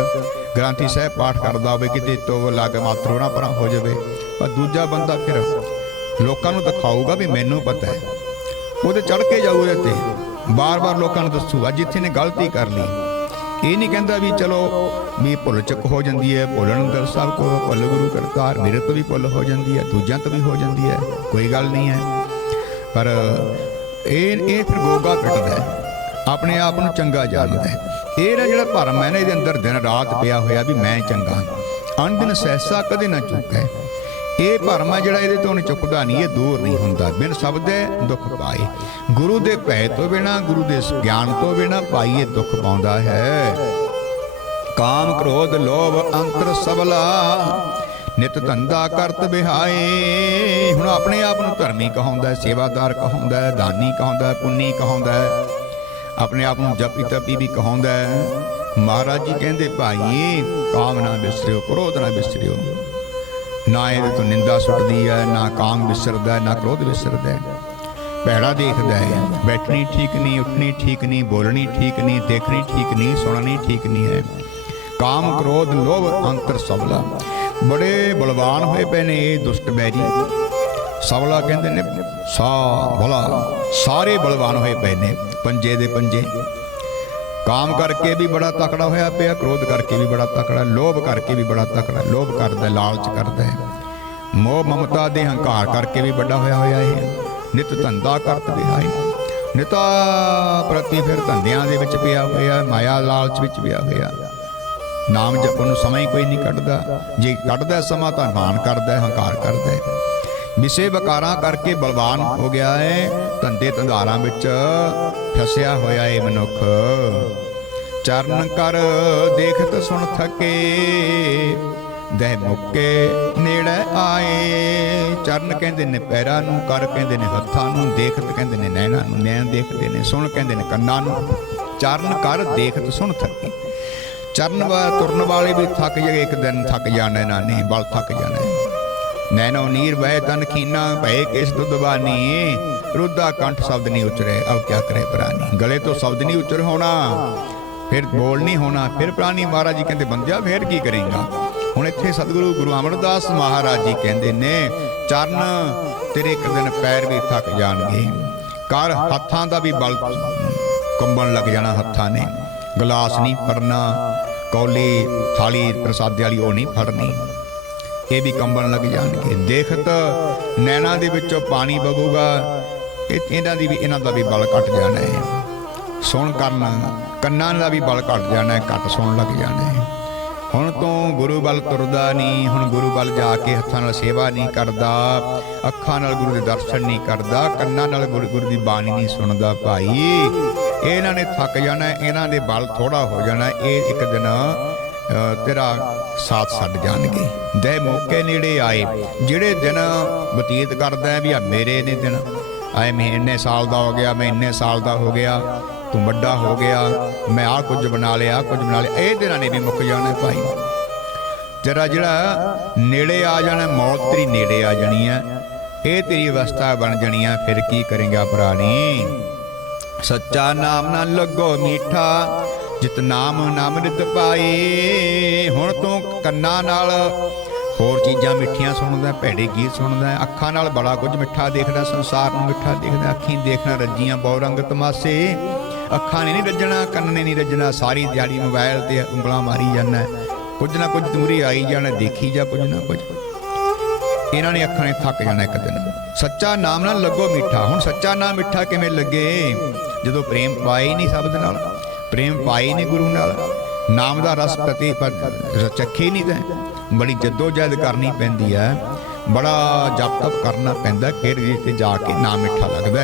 Speaker 1: ਗ੍ਰੰਥੀ ਸਾਹਿਬ ਪਾਠ ਕਰਦਾ ਹੋਵੇ, ਕਿਤੇ ਤੋਂ ਲੱਗ ਮਾਤਰੋ ਨਾ ਪਰਾਂ ਹੋ ਜਾਵੇ। ਪਰ ਦੂਜਾ ਬੰਦਾ ਫਿਰ ਲੋਕਾਂ ਨੂੰ ਦਿਖਾਊਗਾ ਵੀ ਮੈਨੂੰ ਪਤਾ ਹੈ। ਉਹਦੇ ਚੜ ਕੇ ਜਾਊ ਉਹਦੇ ਤੇ। ਬਾਰ-ਬਾਰ ਲੋਕਾਂ ਨੂੰ ਦੱਸੂਗਾ ਜਿੱਥੇ ਨੇ ਗਲਤੀ ਕਰ ਲਈ। ਇਹ ਨਹੀਂ ਕਹਿੰਦਾ ਵੀ ਚਲੋ, ਵੀ ਭੁੱਲ ਚੁੱਕ ਹੋ ਜਾਂਦੀ ਹੈ, ਭੁੱਲਣ ਦਾ ਸਭ ਕੋ ਭੁੱਲ, ਗੁਰੂ ਕਰਤਾਰ ਮੇਰੇ ਤੋਂ ਵੀ ਭੁੱਲ ਹੋ ਜਾਂਦੀ ਹੈ, ਦੂਜਿਆਂ ਤੋਂ ਵੀ ਹੋ ਜਾਂਦੀ ਹੈ, ਕੋਈ ਗੱਲ ਨਹੀਂ ਹੈ। ਪਰ ਇਹ ਇਹ ਫਿਰ ਗੋਗਾ ਕੱਟਦਾ ਹੈ, ਆਪਣੇ ਆਪ ਨੂੰ ਚੰਗਾ ਜਾਣਦਾ ਹੈ। ਇਹ ਨਾ ਜਿਹੜਾ ਭਰਮ ਹੈ ਨਾ, ਇਹਦੇ ਅੰਦਰ ਦਿਨ ਰਾਤ ਪਿਆ ਹੋਇਆ ਵੀ ਮੈਂ ਚੰਗਾ ਹਾਂ। ਅਣਦਿਨ ਸਹਿਸਾ ਕਦੇ ਨਾ ਚੁੱਕੈ ਇਹ ਭਰਮ ਹੈ ਜਿਹੜਾ ਇਹਦੇ ਤੋਂ ਨਹੀਂ ਚੁੱਕਦਾ ਨਹੀਂ, ਇਹ ਦੂਰ ਨਹੀਂ ਹੁੰਦਾ। ਬਿਨ ਸਬਦੇ ਦੁੱਖ ਪਾਏ। ਗੁਰੂ ਦੇ ਭੈ ਤੋਂ ਬਿਨਾ, ਗੁਰੂ ਦੇ ਗਿਆਨ ਤੋਂ ਬਿਨਾ ਪਾਈਏ ਦੁੱਖ ਪਾਉਂਦਾ ਹੈ। ਕਾਮ ਕ੍ਰੋਧ, ਲੋਭ, ਅੰਤਰ ਸਬਲਾ, ਨਿਤ ਧੰਦਾ ਕਰਤ ਬਿਹਾਏ। ਹੁਣ ਆਪਣੇ ਆਪ ਨੂੰ ਧਰਮੀ ਕਹਾਉਂਦਾ ਸੇਵਾਦਾਰ ਕਹਾਉਂਦਾ ਦਾਨੀ ਕਹਾਉਂਦਾ ਹੈ, ਪੁੰਨੀ ਕਹਾਉਂਦਾ ਆਪਣੇ ਆਪ ਨੂੰ ਜਪੀ ਤਪੀ ਵੀ ਕਹਾਉਂਦਾ ਮਹਾਰਾਜ ਜੀ ਕਹਿੰਦੇ ਭਾਈ ਕਾਮ ਨਾ ਵਿਸਰਿਓ ਕ੍ਰੋਧ ਨਾ ਵਿਸਰਿਓ ਨਾ ਇਹਦੇ ਤੋਂ ਨਿੰਦਾ ਸੁੱਟਦੀ ਹੈ, ਨਾ ਕਾਮ ਵਿਸਰਦਾ ਨਾ ਕ੍ਰੋਧ ਵਿਸਰਦਾ ਭੈੜਾ ਦੇਖਦਾ ਹੈ, ਬੈਠਣੀ ਠੀਕ ਨਹੀਂ, ਉੱਠਣੀ ਠੀਕ ਨਹੀਂ, ਬੋਲਣੀ ਠੀਕ ਨਹੀਂ, ਦੇਖਣੀ ਠੀਕ ਨਹੀਂ, ਸੁਣਨੀ ਠੀਕ ਨਹੀਂ ਹੈ। ਕਾਮ, ਕ੍ਰੋਧ, ਲੋਭ, ਅੰਤਰ ਸਬਲਾ ਬੜੇ ਬਲਵਾਨ ਹੋਏ ਪਏ ਨੇ ਇਹ ਦੁਸ਼ਟ ਬੈਰੀ। ਸਬਲਾ ਕਹਿੰਦੇ ਨੇ ਸਾ ਭਲਾ ਸਾਰੇ ਬਲਵਾਨ ਹੋਏ ਪਏ ਨੇ, ਪੰਜੇ ਦੇ ਪੰਜੇ। ਕਾਮ ਕਰਕੇ ਵੀ ਬੜਾ ਤਕੜਾ ਹੋਇਆ ਪਿਆ, ਕ੍ਰੋਧ ਕਰਕੇ ਵੀ ਬੜਾ ਤਕੜਾ, ਲੋਭ ਕਰਕੇ ਵੀ ਬੜਾ ਤਕੜਾ, ਲੋਭ ਕਰਦਾ, ਲਾਲਚ ਕਰਦਾ ਹੈ। ਮੋਹ, ਮਮਤਾ ਦੇ ਹੰਕਾਰ ਕਰਕੇ ਵੀ ਵੱਡਾ ਹੋਇਆ ਹੋਇਆ ਹੈ ਨਿਤ ਧੰਦਾ ਕਰਤ ਵਿਹਾਈ ਨਿਤਾ ਪ੍ਰਤੀ ਫਿਰ ਧੰਦਿਆਂ ਦੇ ਵਿੱਚ ਪਿਆ ਹੋਇਆ, ਮਾਇਆ ਲਾਲਚ ਵਿੱਚ ਪਿਆ ਹੋਇਆ। ਨਾਮ ਜਪਣ ਨੂੰ ਸਮਾਂ ਹੀ ਕੋਈ ਨਹੀਂ ਕੱਢਦਾ। ਜੇ ਕੱਢਦਾ ਸਮਾਂ ਤਾਂ ਨਾਨ ਕਰਦਾ ਹੰਕਾਰ ਕਰਦਾ ਵਿਸੇ ਵਕਾਰਾਂ ਕਰਕੇ ਬਲਵਾਨ ਹੋ ਗਿਆ ਹੈ ਧੰਦੇ ਧੰਦਾਰਾਂ ਵਿੱਚ ਫਸਿਆ ਹੋਇਆ ਹੈ ਮਨੁੱਖ। ਚਰਨ ਕਰ ਦੇਖਤ ਸੁਣ ਥਕੇ, ਦਹਿ ਮੁੱਕੇ ਨੇੜੇ ਆਏ। ਚਰਨ ਕਹਿੰਦੇ ਨੇ ਪੈਰਾਂ ਨੂੰ ਕਰ, ਕਹਿੰਦੇ ਨੇ ਹੱਥਾਂ ਨੂੰ ਦੇਖਤ, ਕਹਿੰਦੇ ਨੇ ਨੈਣਾਂ ਨੂੰ ਨੈਣ ਦੇਖਦੇ ਨੇ ਸੁਣ, ਕਹਿੰਦੇ ਨੇ ਕੰਨਾਂ ਨੂੰ। ਚਰਨ ਕਰ ਦੇਖਤ ਸੁਣ ਥਕੇ। ਚਰਨ ਵਾ ਤੁਰਨ ਵਾਲੇ ਵੀ ਥੱਕ ਜਾਏ, ਇੱਕ ਦਿਨ ਥੱਕ ਜਾਣਾ ਇਹਨਾਂ ਨਹੀਂ ਬਲ ਥੱਕ ਜਾਣਾ। ਹੈ। ਨੈਣੋ ਨੀਰ ਵਹਿ ਤਨ ਖੀਨਾ, ਭਏ ਕਿਸ ਦੁਦਬਾਨੀ ਰੁੱਧਾ ਕੰਠ ਸ਼ਬਦ ਨਹੀਂ ਉਚਰੇ, ਅਬ ਕਿਆ ਕਰੇ ਪ੍ਰਾਨੀ? ਗਲੇ ਤੋਂ ਸ਼ਬਦ ਨਹੀਂ ਉਚਰ ਹੋਣਾ। ਫਿਰ ਬੋਲ ਨਹੀਂ ਹੋਣਾ। ਫਿਰ ਪ੍ਰਾਨੀ ਮਹਾਰਾਜ ਜੀ ਕਹਿੰਦੇ, ਬੰਦਿਆ, ਫੇਰ ਕੀ ਕਰੇਗਾ? ਹੁਣ ਇੱਥੇ ਸਤਿਗੁਰੂ ਗੁਰੂ ਅਮਰਦਾਸ ਮਹਾਰਾਜ ਜੀ ਕਹਿੰਦੇ ਨੇ, ਚਰਨ ਤੇਰੇ ਇੱਕ ਦਿਨ ਪੈਰ ਵੀ ਥੱਕ ਜਾਣਗੇ। ਕਰ ਹੱਥਾਂ ਦਾ ਵੀ ਬਲ ਕੰਬਣ ਲੱਗ ਜਾਣਾ ਹੱਥਾਂ ਨੇ। ਗਲਾਸ ਨਹੀਂ ਫੜਨਾ ਕੌਲੀ ਥਾਲੀ ਪ੍ਰਸਾਦੇ ਵਾਲੀ ਉਹ ਨਹੀਂ ਫੜਨੀ। ਇਹ ਵੀ ਕੰਬਣ ਲੱਗ ਜਾਣਗੇ। ਦੇਖਤ, ਨੈਣਾ ਦੇ ਵਿੱਚੋਂ ਪਾਣੀ ਵਗੂਗਾ। ਇਹਨਾਂ ਦੀ ਵੀ, ਇਹਨਾਂ ਦਾ ਵੀ ਬਲ ਘਟ ਜਾਣਾ ਹੈ। ਸੁਣ ਕਰਨਾ, ਕੰਨਾਂ ਦਾ ਵੀ ਬਲ ਘਟ ਜਾਣਾ ਹੈ ਘਟ ਸੁਣਨ ਲੱਗ ਜਾਣਾ ਹੈ। ਹੁਣ ਤੋਂ ਗੁਰੂ ਬਲ ਤੁਰਦਾ ਨਹੀਂ, ਹੁਣ ਗੁਰੂ ਬਲ ਜਾ ਕੇ ਹੱਥਾਂ ਨਾਲ ਸੇਵਾ ਨਹੀਂ ਕਰਦਾ, ਅੱਖਾਂ ਨਾਲ ਗੁਰੂ ਦੇ ਦਰਸ਼ਨ ਨਹੀਂ ਕਰਦਾ, ਕੰਨਾਂ ਨਾਲ ਗੁਰੂ ਗੁਰੂ ਦੀ ਬਾਣੀ ਨਹੀਂ ਸੁਣਦਾ ਭਾਈ। ਇਹਨਾਂ ਨੇ ਥੱਕ ਜਾਣਾ, ਇਹਨਾਂ ਦੇ ਬਲ ਥੋੜਾ ਹੋ ਜਾਣਾ, ਇਹ ਇੱਕ ਦਿਨ ਤੇਰਾ ਸਾਥ ਛੱਡ ਜਾਣਗੇ। ਦੇ ਮੌਕੇ ਨੇੜੇ ਆਏ, ਜਿਹੜੇ ਦਿਨ ਬਤੀਤ ਕਰਦਾ ਵੀ ਆ ਮੇਰੇ ਨੇ ਦਿਨ। ਆਏ, ਮੈਂ ਇੰਨੇ ਸਾਲ ਦਾ ਹੋ ਗਿਆ, ਮੈਂ ਇੰਨੇ ਸਾਲ ਦਾ ਹੋ ਗਿਆ, ਤੂੰ ਵੱਡਾ ਹੋ ਗਿਆ, ਮੈਂ ਆ ਕੁਝ ਬਣਾ ਲਿਆ, ਆਹ ਕੁਝ ਬਣਾ ਲਿਆ, ਇਹ ਦਿਨਾਂ ਨੇ ਵੀ ਮੁੱਕ ਜਾਣਾ ਭਾਈ। ਤੇਰਾ ਜਿਹੜਾ ਨੇੜੇ ਆ ਜਾਣਾ, ਮੌਤ ਤੇਰੀ ਨੇੜੇ ਆ ਜਾਣੀ ਹੈ, ਇਹ ਤੇਰੀ ਅਵਸਥਾ ਬਣ ਜਾਣੀ ਹੈ, ਫਿਰ ਕੀ ਕਰੇਗਾ ਪ੍ਰਾਣੀ ਸੱਚਾ ਨਾਮ ਨਾਲ ਲੱਗੋ ਮੀਠਾ ਜਿਤ ਨਾਮ ਨਾਮ੍ਰਿਤ ਪਾਏ। ਹੁਣ ਤੂੰ ਕੰਨਾਂ ਨਾਲ ਹੋਰ ਚੀਜ਼ਾਂ ਮਿੱਠੀਆਂ ਸੁਣਦਾ, ਭੈੜੇ ਗੀਤ ਸੁਣਦਾ, ਅੱਖਾਂ ਨਾਲ ਬੜਾ ਕੁਝ ਮਿੱਠਾ ਦੇਖਦਾ, ਸੰਸਾਰ ਨੂੰ ਮਿੱਠਾ ਦੇਖਦਾ, ਅੱਖੀਂ ਦੇਖਣਾ, ਰੱਜੀਆਂ ਬਹੁ ਰੰਗ ਤਮਾਸੇ। ਅੱਖਾਂ ਨੇ ਨਹੀਂ ਰੱਜਣਾ, ਕੰਨ ਨੇ ਨਹੀਂ ਰੱਜਣਾ, ਸਾਰੀ ਦਿਹਾੜੀ ਮੋਬਾਈਲ ਤੇ ਉਂਗਲਾਂ ਮਾਰੀ ਜਾਂਦਾ। ਕੁਝ ਨਾ ਕੁਝ ਦੂਰੀ ਆਈ ਜਾਣਾ, ਦੇਖੀ ਜਾ ਕੁਝ ਨਾ ਕੁਝ। ਇਹਨਾਂ ਨੇ ਅੱਖਾਂ ਨੇ ਥੱਕ ਜਾਣਾ ਇੱਕ ਦਿਨ। ਸੱਚਾ ਨਾਮ ਨਾਲ ਲੱਗੋ ਮਿੱਠਾ। ਹੁਣ ਸੱਚਾ ਨਾਮ ਮਿੱਠਾ ਕਿਵੇਂ ਲੱਗੇ? ਜਦੋਂ ਪ੍ਰੇਮ ਪਾਇਆ ਹੀ ਨਹੀਂ ਸ਼ਬਦ ਨਾਲ ਪ੍ਰੇਮ ਪਾਇਆ ਹੀ ਨਹੀਂ ਗੁਰੂ ਨਾਲ। ਨਾਮ ਦਾ ਰਸ ਪਤੀ ਪਰ ਚੱਖੇ ਨਹੀਂ ਤੇ ਬੜੀ ਜਦੋਜਹਿਦ ਕਰਨੀ ਪੈਂਦੀ ਹੈ। ਬੜਾ ਜਪ ਤਪ ਕਰਨਾ ਪੈਂਦਾ ਫਿਰ ਇਹ ਤੇ ਜਾ ਕੇ ਨਾਮ ਮਿੱਠਾ ਲੱਗਦਾ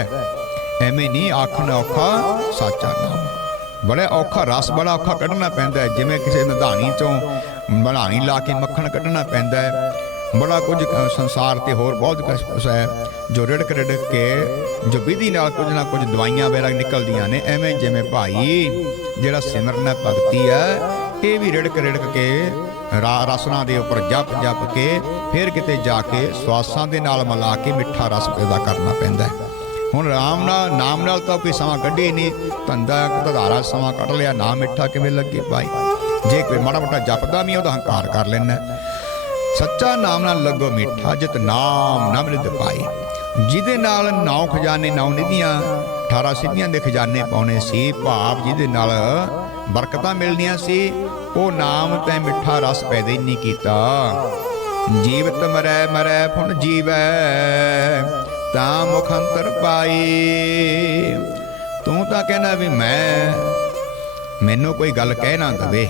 Speaker 1: ਐਵੇਂ ਨਹੀਂ ਆਖਣਾ ਔਖਾ, ਸਾਚਾ ਨਾਮ। ਬੜਾ ਔਖਾ ਰਸ, ਬੜਾ ਔਖਾ ਕੱਢਣਾ ਪੈਂਦਾ ਜਿਵੇਂ ਕਿਸੇ ਨਧਾਣੀ ਚੋਂ ਬਣਾਣੀ ਲਾ ਕੇ ਮੱਖਣ ਕੱਢਣਾ ਪੈਂਦਾ ਬੜਾ ਕੁਝ ਸੰਸਾਰ ਤੇ ਹੋਰ ਬਹੁਤ ਕੁਝ ਹੈ, ਜੋ ਰਿੜਕ ਰਿੜਕ ਕੇ, ਜੋ ਵਿਧੀ ਨਾਲ ਕੁਝ ਨਾ ਕੁਝ ਦਵਾਈਆਂ ਵਗੈਰਾ ਨਿਕਲਦੀਆਂ ਨੇ, ਐਵੇਂ ਜਿਵੇਂ ਭਾਈ ਜਿਹੜਾ ਸਿਮਰਨ ਹੈ ਭਗਤੀ ਹੈ, ਇਹ ਵੀ ਰਿੜਕ ਰਿੜਕ ਕੇ ਰਾ- ਰਸਨਾ ਦੇ ਉੱਪਰ ਜਪ ਜਪ ਕੇ ਫਿਰ ਕਿਤੇ ਜਾ ਕੇ ਸਵਾਸਾਂ ਦੇ ਨਾਲ ਮਿਲਾ ਕੇ ਮਿੱਠਾ ਰਸ ਪੈਦਾ ਕਰਨਾ ਪੈਂਦਾ ਹੈ। ਹੁਣ ਰਾਮ ਨਾਲ, ਨਾਮ ਨਾਲ ਤਾਂ ਕੋਈ ਸਮਾਂ ਕੱਢੇ ਨਹੀਂ, ਧੰਦਾ ਧਾਰਾ ਸਮਾਂ ਕੱਢ ਲਿਆ, ਨਾ ਮਿੱਠਾ ਕਿਵੇਂ ਲੱਗੇ ਭਾਈ? ਜੇ ਕੋਈ ਮਾੜਾ ਮੋਟਾ ਜਪਦਾ ਵੀ ਉਹਦਾ ਹੰਕਾਰ ਕਰ ਲੈਣਾ ਸੱਚਾ ਨਾਮ ਨਾਲ ਲੱਗੋ ਮਿੱਠਾ, ਜਿਤ ਨਾਮ ਨਾਮ ਨਿਦ ਪਾਈ ਜਿਹਦੇ ਨਾਲ ਨੌ ਖਜ਼ਾਨੇ ਨੌ ਨਿਧੀਆਂ 18 ਸਿੱਧੀਆਂ ਦੇ ਖਜ਼ਾਨੇ ਪਾਉਣੇ ਸੀ, ਭਾਵ ਜਿਹਦੇ ਨਾਲ ਬਰਕਤਾਂ ਮਿਲਣੀਆਂ ਸੀ, ਉਹ ਨਾਮ ਤੈ ਮਿੱਠਾ ਰਸ ਪੈਦਾ ਹੀ ਨਹੀਂ ਕੀਤਾ। ਜੀਵਤ ਮਰੈ ਮਰੈ ਫੁਨ ਜੀਵੈ, ਤਾਂ ਮੁਖ ਅੰਤਰ ਪਾਈ। ਤੂੰ ਤਾਂ ਕਹਿੰਦਾ ਵੀ ਮੈਂ, ਮੈਨੂੰ ਕੋਈ ਗੱਲ ਕਹਿ ਨਾ ਦਵੇ,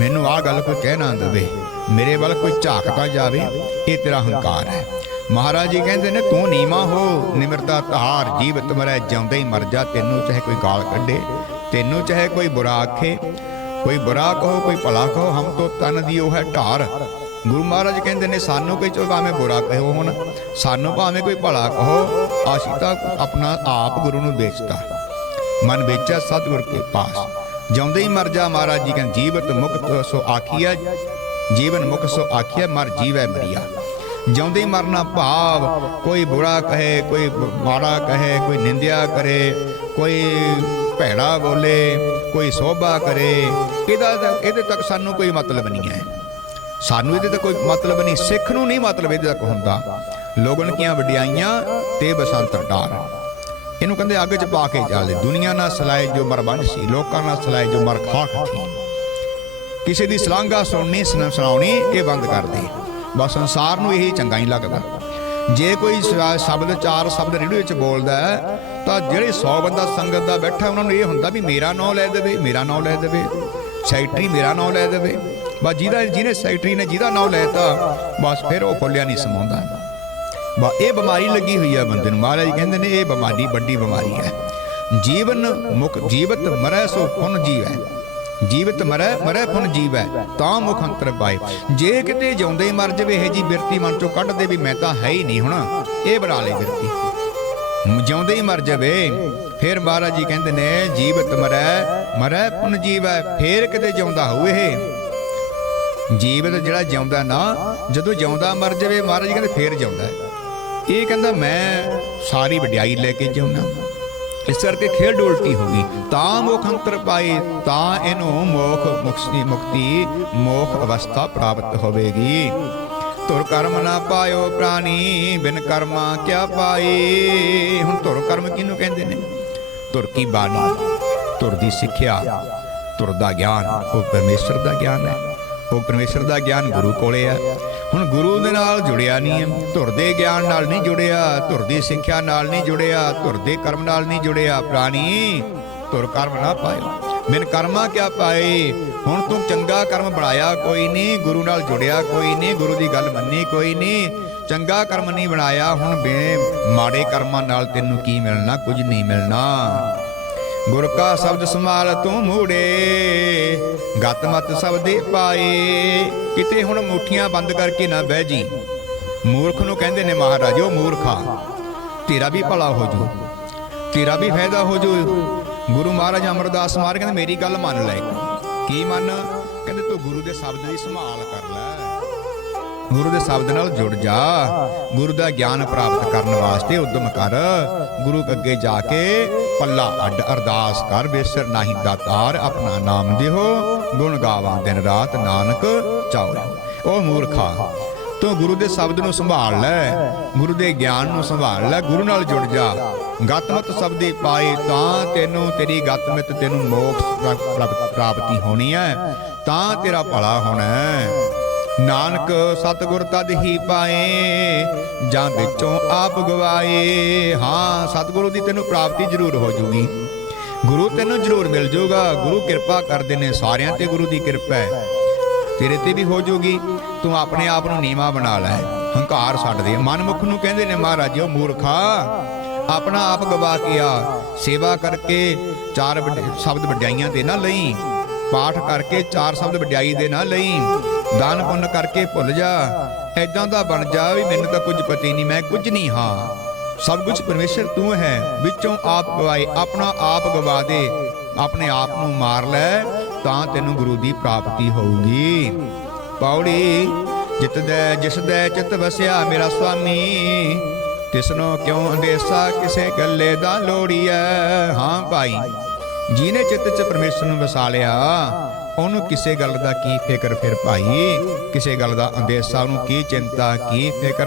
Speaker 1: ਮੈਨੂੰ ਆਹ ਗੱਲ ਕੋਈ ਕਹਿ ਨਾ ਦਵੇ, ਮੇਰੇ ਵੱਲ ਕੋਈ ਝਾਕਦਾ ਜਾਵੇ, ਇਹ ਤੇਰਾ ਹੰਕਾਰ ਹੈ। ਮਹਾਰਾਜ ਜੀ ਕਹਿੰਦੇ ਨੇ, ਤੂੰ ਨੀਵਾ ਹੋ, ਨਿਮਰਤਾ ਧਾਰ, ਜੀਵਤ ਮਰੈ, ਜਿਉਂਦੇ ਹੀ ਮਰ ਜਾ, ਤੈਨੂੰ ਚਾਹੇ ਕੋਈ ਗਾਲ ਕੱਢੇ, ਤੈਨੂੰ ਚਾਹੇ ਕੋਈ ਬੁਰਾ ਆਖੇ, ਕੋਈ ਬੁਰਾ ਕਹੋ, ਕੋਈ ਭਲਾ ਕਹੋ, ਹਮ ਤੋ ਤਨ ਦੀ ਉਹ ਹੈ ਢਾਰ। ਗੁਰੂ ਮਹਾਰਾਜ ਕਹਿੰਦੇ ਨੇ, ਸਾਨੂੰ ਕੋਈ ਚੋ ਭਾਵੇਂ ਬੁਰਾ ਕਹੋ ਹੁਣ? ਸਾਨੂੰ ਭਾਵੇਂ ਕੋਈ ਭਲਾ ਕਹੋ, ਅਸੀਂ ਤਾਂ ਆਪਣਾ ਆਪ ਗੁਰੂ ਨੂੰ ਵੇਚਤਾ। ਮਨ ਵੇਚਿਆ ਸਤਿਗੁਰ ਕੇ ਪਾਸ। ਜਿਉਂਦੇ ਹੀ ਮਰ ਜਾ ਮਹਾਰਾਜ ਜੀ ਕਹਿੰਦੇ, ਜੀਵਤ ਮੁਕਤ ਸੋ ਆਖੀਆ ਜੀਵਨ ਮੁਖ ਸੋ ਆਖਿਆ ਮਰ ਜੀਵੈ ਮਰੀਆ। ਜਿਉਂਦੇ ਮਰਨਾ ਭਾਵ, ਕੋਈ ਬੁਰਾ ਕਹੇ, ਕੋਈ ਮਾੜਾ ਕਹੇ, ਕੋਈ ਨਿੰਦਿਆ ਕਰੇ, ਕੋਈ ਭੈੜਾ ਬੋਲੇ, ਕੋਈ ਸੋਭਾ ਕਰੇ, ਇਹਦਾ ਇਹਦੇ ਤੱਕ ਸਾਨੂੰ ਕੋਈ ਮਤਲਬ ਨਹੀਂ ਹੈ। ਸਾਨੂੰ ਇਹਦੇ ਤਾਂ ਕੋਈ ਮਤਲਬ ਨਹੀਂ, ਸਿੱਖ ਨੂੰ ਨਹੀਂ ਮਤਲਬ ਇਹਦੇ ਤੱਕ ਹੁੰਦਾ। ਲੋਗਨ ਕੀਆਂ ਵਡਿਆਈਆਂ ਤੇ ਬਸੰਤ ਡਾਰ ਇਹਨੂੰ ਕਹਿੰਦੇ ਅੱਗ 'ਚ ਪਾ ਕੇ ਜਾਲੇ। ਦੁਨੀਆ ਨਾਲ ਸਲਾਏ ਜੋ ਮਰਬੰਝ ਸੀ, ਲੋਕਾਂ ਨਾਲ ਸਲਾਏ ਜੋ ਮਰ ਖਾਕ ਕਿਸੇ ਦੀ ਸਲਾਂਘਾ ਸੁਣਨੀ, ਸੁਣਾਉਣੀ, ਇਹ ਬੰਦ ਕਰ ਦੇ। ਬਸ ਸੰਸਾਰ ਨੂੰ ਇਹੀ ਚੰਗਾ ਹੀ ਲੱਗਦਾ। ਜੇ ਕੋਈ ਸ਼ਬਦ ਚਾਰ ਸ਼ਬਦ ਰੇਡੀਓ ਵਿੱਚ ਬੋਲਦਾ ਤਾਂ ਜਿਹੜੇ 100 ਬੰਦਾ ਸੰਗਤ ਦਾ ਬੈਠਾ, ਉਹਨਾਂ ਨੂੰ ਇਹ ਹੁੰਦਾ ਵੀ ਮੇਰਾ ਨਾਮ ਲੈ ਦੇਵੇ, ਮੇਰਾ ਨਾਮ ਲੈ ਦੇਵੇ, ਸੈਕਟਰੀ ਮੇਰਾ ਨਾਮ ਲੈ ਦੇਵੇ। ਬਸ ਜਿਹਦਾ, ਜਿਹਨੇ ਸੈਕਟਰੀ ਨੇ ਜਿਹਦਾ ਨਾਮ ਲੈਤਾ, ਬਸ ਫਿਰ ਉਹ ਫੁੱਲਿਆ ਨਹੀਂ ਸਮਾਉਂਦਾ। ਬਾ, ਇਹ ਬਿਮਾਰੀ ਲੱਗੀ ਹੋਈ ਹੈ ਬੰਦੇ ਨੂੰ। ਮਹਾਰਾਜ ਕਹਿੰਦੇ ਨੇ, ਇਹ ਬਿਮਾਰੀ ਵੱਡੀ ਬਿਮਾਰੀ ਹੈ। ਜੀਵਨ ਮੁਖ ਜੀਵਤ ਮਰੈ ਸੋ ਪੁਨ ਜੀਵੈ। ਜੀਵਤ ਮਰੈ ਮਰੈ ਪੁਨ ਜੀਵੈ, ਤਾਂ ਮੁਖ ਅੰਤਰ ਪਾਏ। ਜੇ ਕਿਤੇ ਜਿਉਂਦੇ ਹੀ ਮਰ ਜਵੇ, ਇਹ ਜੀ ਬਿਰਤੀ ਮਨ ਚੋਂ ਕੱਢ ਦੇ ਵੀ ਮੈਂ ਤਾਂ ਹੈ ਹੀ ਨਹੀਂ ਹੁਣ, ਇਹ ਬਣਾ ਲਈ ਬਿਰਤੀ। ਜਿਉਂਦੇ ਹੀ ਮਰ ਜਵੇ, ਫਿਰ ਮਹਾਰਾਜ ਜੀ ਕਹਿੰਦੇ ਨੇ, ਜੀਵਤ ਮਰੈ ਮਰੈ ਪੁਨ ਜੀਵੈ, ਫੇਰ ਕਿਤੇ ਜਿਉਂਦਾ ਹੋਊ ਇਹ। ਜੀਵਤ ਜਿਹੜਾ ਜਿਉਂਦਾ ਨਾ, ਜਦੋਂ ਜਿਉਂਦਾ ਮਰ ਜਾਵੇ, ਮਹਾਰਾਜ ਜੀ ਕਹਿੰਦੇ ਫੇਰ ਜਿਉਂਦਾ ਇਹ ਕਹਿੰਦਾ ਮੈਂ ਸਾਰੀ ਵਡਿਆਈ ਲੈ ਕੇ ਜਿਉਣਾ ਇਸ ਕਰਕੇ ਖੇਡ ਉਲਟੀ ਹੋ ਗਈ। ਤਾਂ ਮੁਖ ਅੰਤਰ ਪਾਏ ਤਾਂ ਇਹਨੂੰ ਮੋਖ ਮੁਕਤੀ ਮੁਕਤੀ, ਮੋਖ ਅਵਸਥਾ ਪ੍ਰਾਪਤ ਹੋਵੇਗੀ। ਤੁਰ ਕਰਮ ਨਾ ਪਾਇਓ ਪ੍ਰਾਣੀ, ਬਿਨ ਕਰਮਾ ਕਿਆ ਪਾਈ? ਹੁਣ ਤੁਰ ਕਰਮ ਕਿਹਨੂੰ ਕਹਿੰਦੇ ਨੇ? ਤੁਰ ਕੀ ਬਾਣੀ? ਤੁਰ ਦੀ ਸਿੱਖਿਆ, ਧੁਰ ਦਾ ਗਿਆਨ, ਉਹ ਪਰਮੇਸ਼ਰ ਦਾ ਗਿਆਨ ਹੈ। ਉਹ ਪਰਮੇਸ਼ਰ ਦਾ ਗਿਆਨ ਗੁਰੂ ਕੋਲੇ ਆ। ਹੁਣ ਗੁਰੂ ਦੇ ਨਾਲ ਜੁੜਿਆ ਨਹੀਂ ਹੈ ਧੁਰ ਦੇ ਗਿਆਨ ਨਾਲ ਨਹੀਂ ਜੁੜਿਆ ਧੁਰ ਦੀ ਸਿੱਖਿਆ ਨਾਲ ਨਹੀਂ ਜੁੜਿਆ ਧੁਰ ਦੇ ਕਰਮ ਨਾਲ ਨਹੀਂ ਜੁੜਿਆ। ਪ੍ਰਾਣੀ, ਧੁਰ ਕਰਮ ਨਾ ਪਾਇਓ। ਬਿਨ ਕਰਮਾ ਕਿਆ ਪਾਏ? ਹੁਣ ਤੂੰ ਚੰਗਾ ਕਰਮ ਬਣਾਇਆ ਕੋਈ ਨਹੀਂ, ਗੁਰੂ ਨਾਲ ਜੁੜਿਆ ਕੋਈ ਨਹੀਂ, ਗੁਰੂ ਦੀ ਗੱਲ ਮੰਨੀ ਕੋਈ ਨਹੀਂ। ਚੰਗਾ ਕਰਮ ਨਹੀਂ ਬਣਾਇਆ, ਹੁਣ ਬੇ ਮਾੜੇ ਕਰਮਾਂ ਨਾਲ ਤੈਨੂੰ ਕੀ ਮਿਲਣਾ? ਕੁਝ ਨਹੀਂ ਮਿਲਣਾ। ਗੁਰ ਕਾ ਸ਼ਬਦ ਸੰਭਾਲ ਤੂੰ ਮੂੜੇ, ਗਤ ਮਤ ਸਬਦੇ ਪਾਏ। ਕਿਤੇ ਹੁਣ ਮੁੱਠੀਆਂ ਬੰਦ ਕਰਕੇ ਨਾ ਬਹਿ ਜੀ। ਮੂਰਖ ਨੂੰ ਕਹਿੰਦੇ ਨੇ ਮਹਾਰਾਜ ਮੂਰਖਾ ਤੇਰਾ ਵੀ ਭਲਾ ਹੋ ਜੂ, ਤੇਰਾ ਵੀ ਫਾਇਦਾ ਹੋ ਜੂ। ਗੁਰੂ ਮਹਾਰਾਜ ਅਮਰਦਾਸ ਮਾਰ ਕਹਿੰਦੇ, ਮੇਰੀ ਗੱਲ ਮੰਨ ਲੈ। ਕੀ ਮੰਨ? ਕਹਿੰਦੇ, ਤੂੰ ਗੁਰੂ ਦੇ ਸ਼ਬਦ ਦੀ ਸੰਭਾਲ ਕਰ ਲੈ। ਗੁਰੂ ਦੇ ਸ਼ਬਦ ਨਾਲ ਜੁੜ ਜਾ। ਗੁਰੂ ਦਾ ਗਿਆਨ ਪ੍ਰਾਪਤ ਕਰਨ ਵਾਸਤੇ ਉਦਮ ਕਰ। ਗੁਰੂ ਅੱਗੇ ਜਾ ਕੇ ਪੱਲਾ ਅੱਡ ਅਰਦਾਸ ਕਰ ਬੇਸਰ ਨਹੀਂ ਦਾਤਾਰ, ਆਪਣਾ ਨਾਮ ਦਿਓ। ਗੁਣ ਗਾਵਾਂ ਦਿਨ ਰਾਤ ਨਾਨਕ ਚਾਉ ਉਹ ਮੂਰਖਾ, ਤੂੰ ਗੁਰੂ ਦੇ ਸ਼ਬਦ ਨੂੰ ਸੰਭਾਲ ਲੈ, ਗੁਰੂ ਦੇ ਗਿਆਨ ਨੂੰ ਸੰਭਾਲ ਲੈ, ਗੁਰੂ ਨਾਲ ਜੁੜ ਜਾ। ਗਤਮਤ ਸ਼ਬਦੀ ਪਾਏ ਤਾਂ ਤੈਨੂੰ, ਤੇਰੀ ਗਤਮਤ ਤੈਨੂੰ ਮੋਖ ਪ੍ਰਾਪਤੀ ਹੋਣੀ ਹੈ ਤਾਂ ਤੇਰਾ ਭਲਾ ਹੋਣਾ ਹੈ ਨਾਨਕ ਸਤਿਗੁਰ ਤਦ ਹੀ ਪਾਏ, ਜਾਂ ਵਿੱਚੋਂ ਆਪ ਗਵਾਏ। ਹਾਂ, ਸਤਿਗੁਰੂ ਦੀ ਤੈਨੂੰ ਪ੍ਰਾਪਤੀ ਜ਼ਰੂਰ ਹੋ ਜੂਗੀ। ਗੁਰੂ ਤੈਨੂੰ ਜ਼ਰੂਰ ਮਿਲ ਜਾਊਗਾ ਗੁਰੂ ਕਿਰਪਾ ਕਰਦੇ ਨੇ ਸਾਰਿਆਂ ਤੇ ਗੁਰੂ ਦੀ ਕਿਰਪਾ ਹੈ। ਤੇਰੇ ਤੇ ਵੀ ਹੋ ਜੂਗੀ। ਤੂੰ ਆਪਣੇ ਆਪ ਨੂੰ ਨੀਵਾ ਬਣਾ ਲੈ। ਹੰਕਾਰ ਛੱਡ ਦੇ ਮਨਮੁਖ ਨੂੰ ਕਹਿੰਦੇ ਨੇ, ਮਹਾਰਾਜ, ਉਹ ਮੂਰਖਾ ਆਪਣਾ ਆਪ ਗਵਾ ਕੇ ਆ। ਸੇਵਾ ਕਰਕੇ ਚਾਰ ਸ਼ਬਦ ਵਡਿਆਈਆਂ ਦੇ ਨਾ ਲਈ। ਪਾਠ ਕਰਕੇ ਚਾਰ ਸ਼ਬਦ ਵਡਿਆਈ ਦੇ ਨਾ ਲਈ। ਦਾਨ ਪੁੰਨ ਕਰਕੇ ਭੁੱਲ ਜਾ। ਐਦਾਂ ਦਾ ਬਣ ਜਾ ਵੀ ਮੈਨੂੰ ਤਾਂ ਕੁਝ ਪਤਾ ਹੀ ਨਹੀਂ, ਮੈਂ ਕੁਝ ਨਹੀਂ ਹਾਂ। ਸਭ ਕੁਝ ਪਰਮੇਸ਼ਰ ਤੂੰ ਹੈ। ਵਿੱਚੋਂ ਆਪ ਗਵਾਏ, ਆਪਣਾ ਆਪ ਗਵਾ ਦੇ। ਆਪਣੇ ਆਪ ਨੂੰ ਮਾਰ ਲੈ, ਤਾਂ ਤੈਨੂੰ ਗੁਰੂ ਦੀ ਪ੍ਰਾਪਤੀ ਹੋਊਗੀ। ਪੌੜੀ ਜਿਤ ਦੇ ਜਿਸ ਦੇ ਚਿਤ ਵਸਿਆ ਮੇਰਾ ਸੁਆਮੀ। ਤਿਸਨੋ ਕਿਉਂ ਅੰਦੇਸਾ, ਕਿਸੇ ਗੱਲੇ ਦਾ ਲੋੜੀਐ। ਹਾਂ ਭਾਈ, ਜਿਹਨੇ ਚਿੱਤ 'ਚ ਪਰਮੇਸ਼ਰ ਨੂੰ ਵਸਾ ਲਿਆ ਉਹਨੂੰ ਕਿਸੇ ਗੱਲ ਦਾ ਕੀ ਫਿਕਰ? ਫਿਰ ਭਾਈ, ਕਿਸੇ ਗੱਲ ਦਾ ਅੰਦੇਸਾ ਉਹਨੂੰ ਕੀ ਚਿੰਤਾ, ਕੀ ਫਿਕਰ?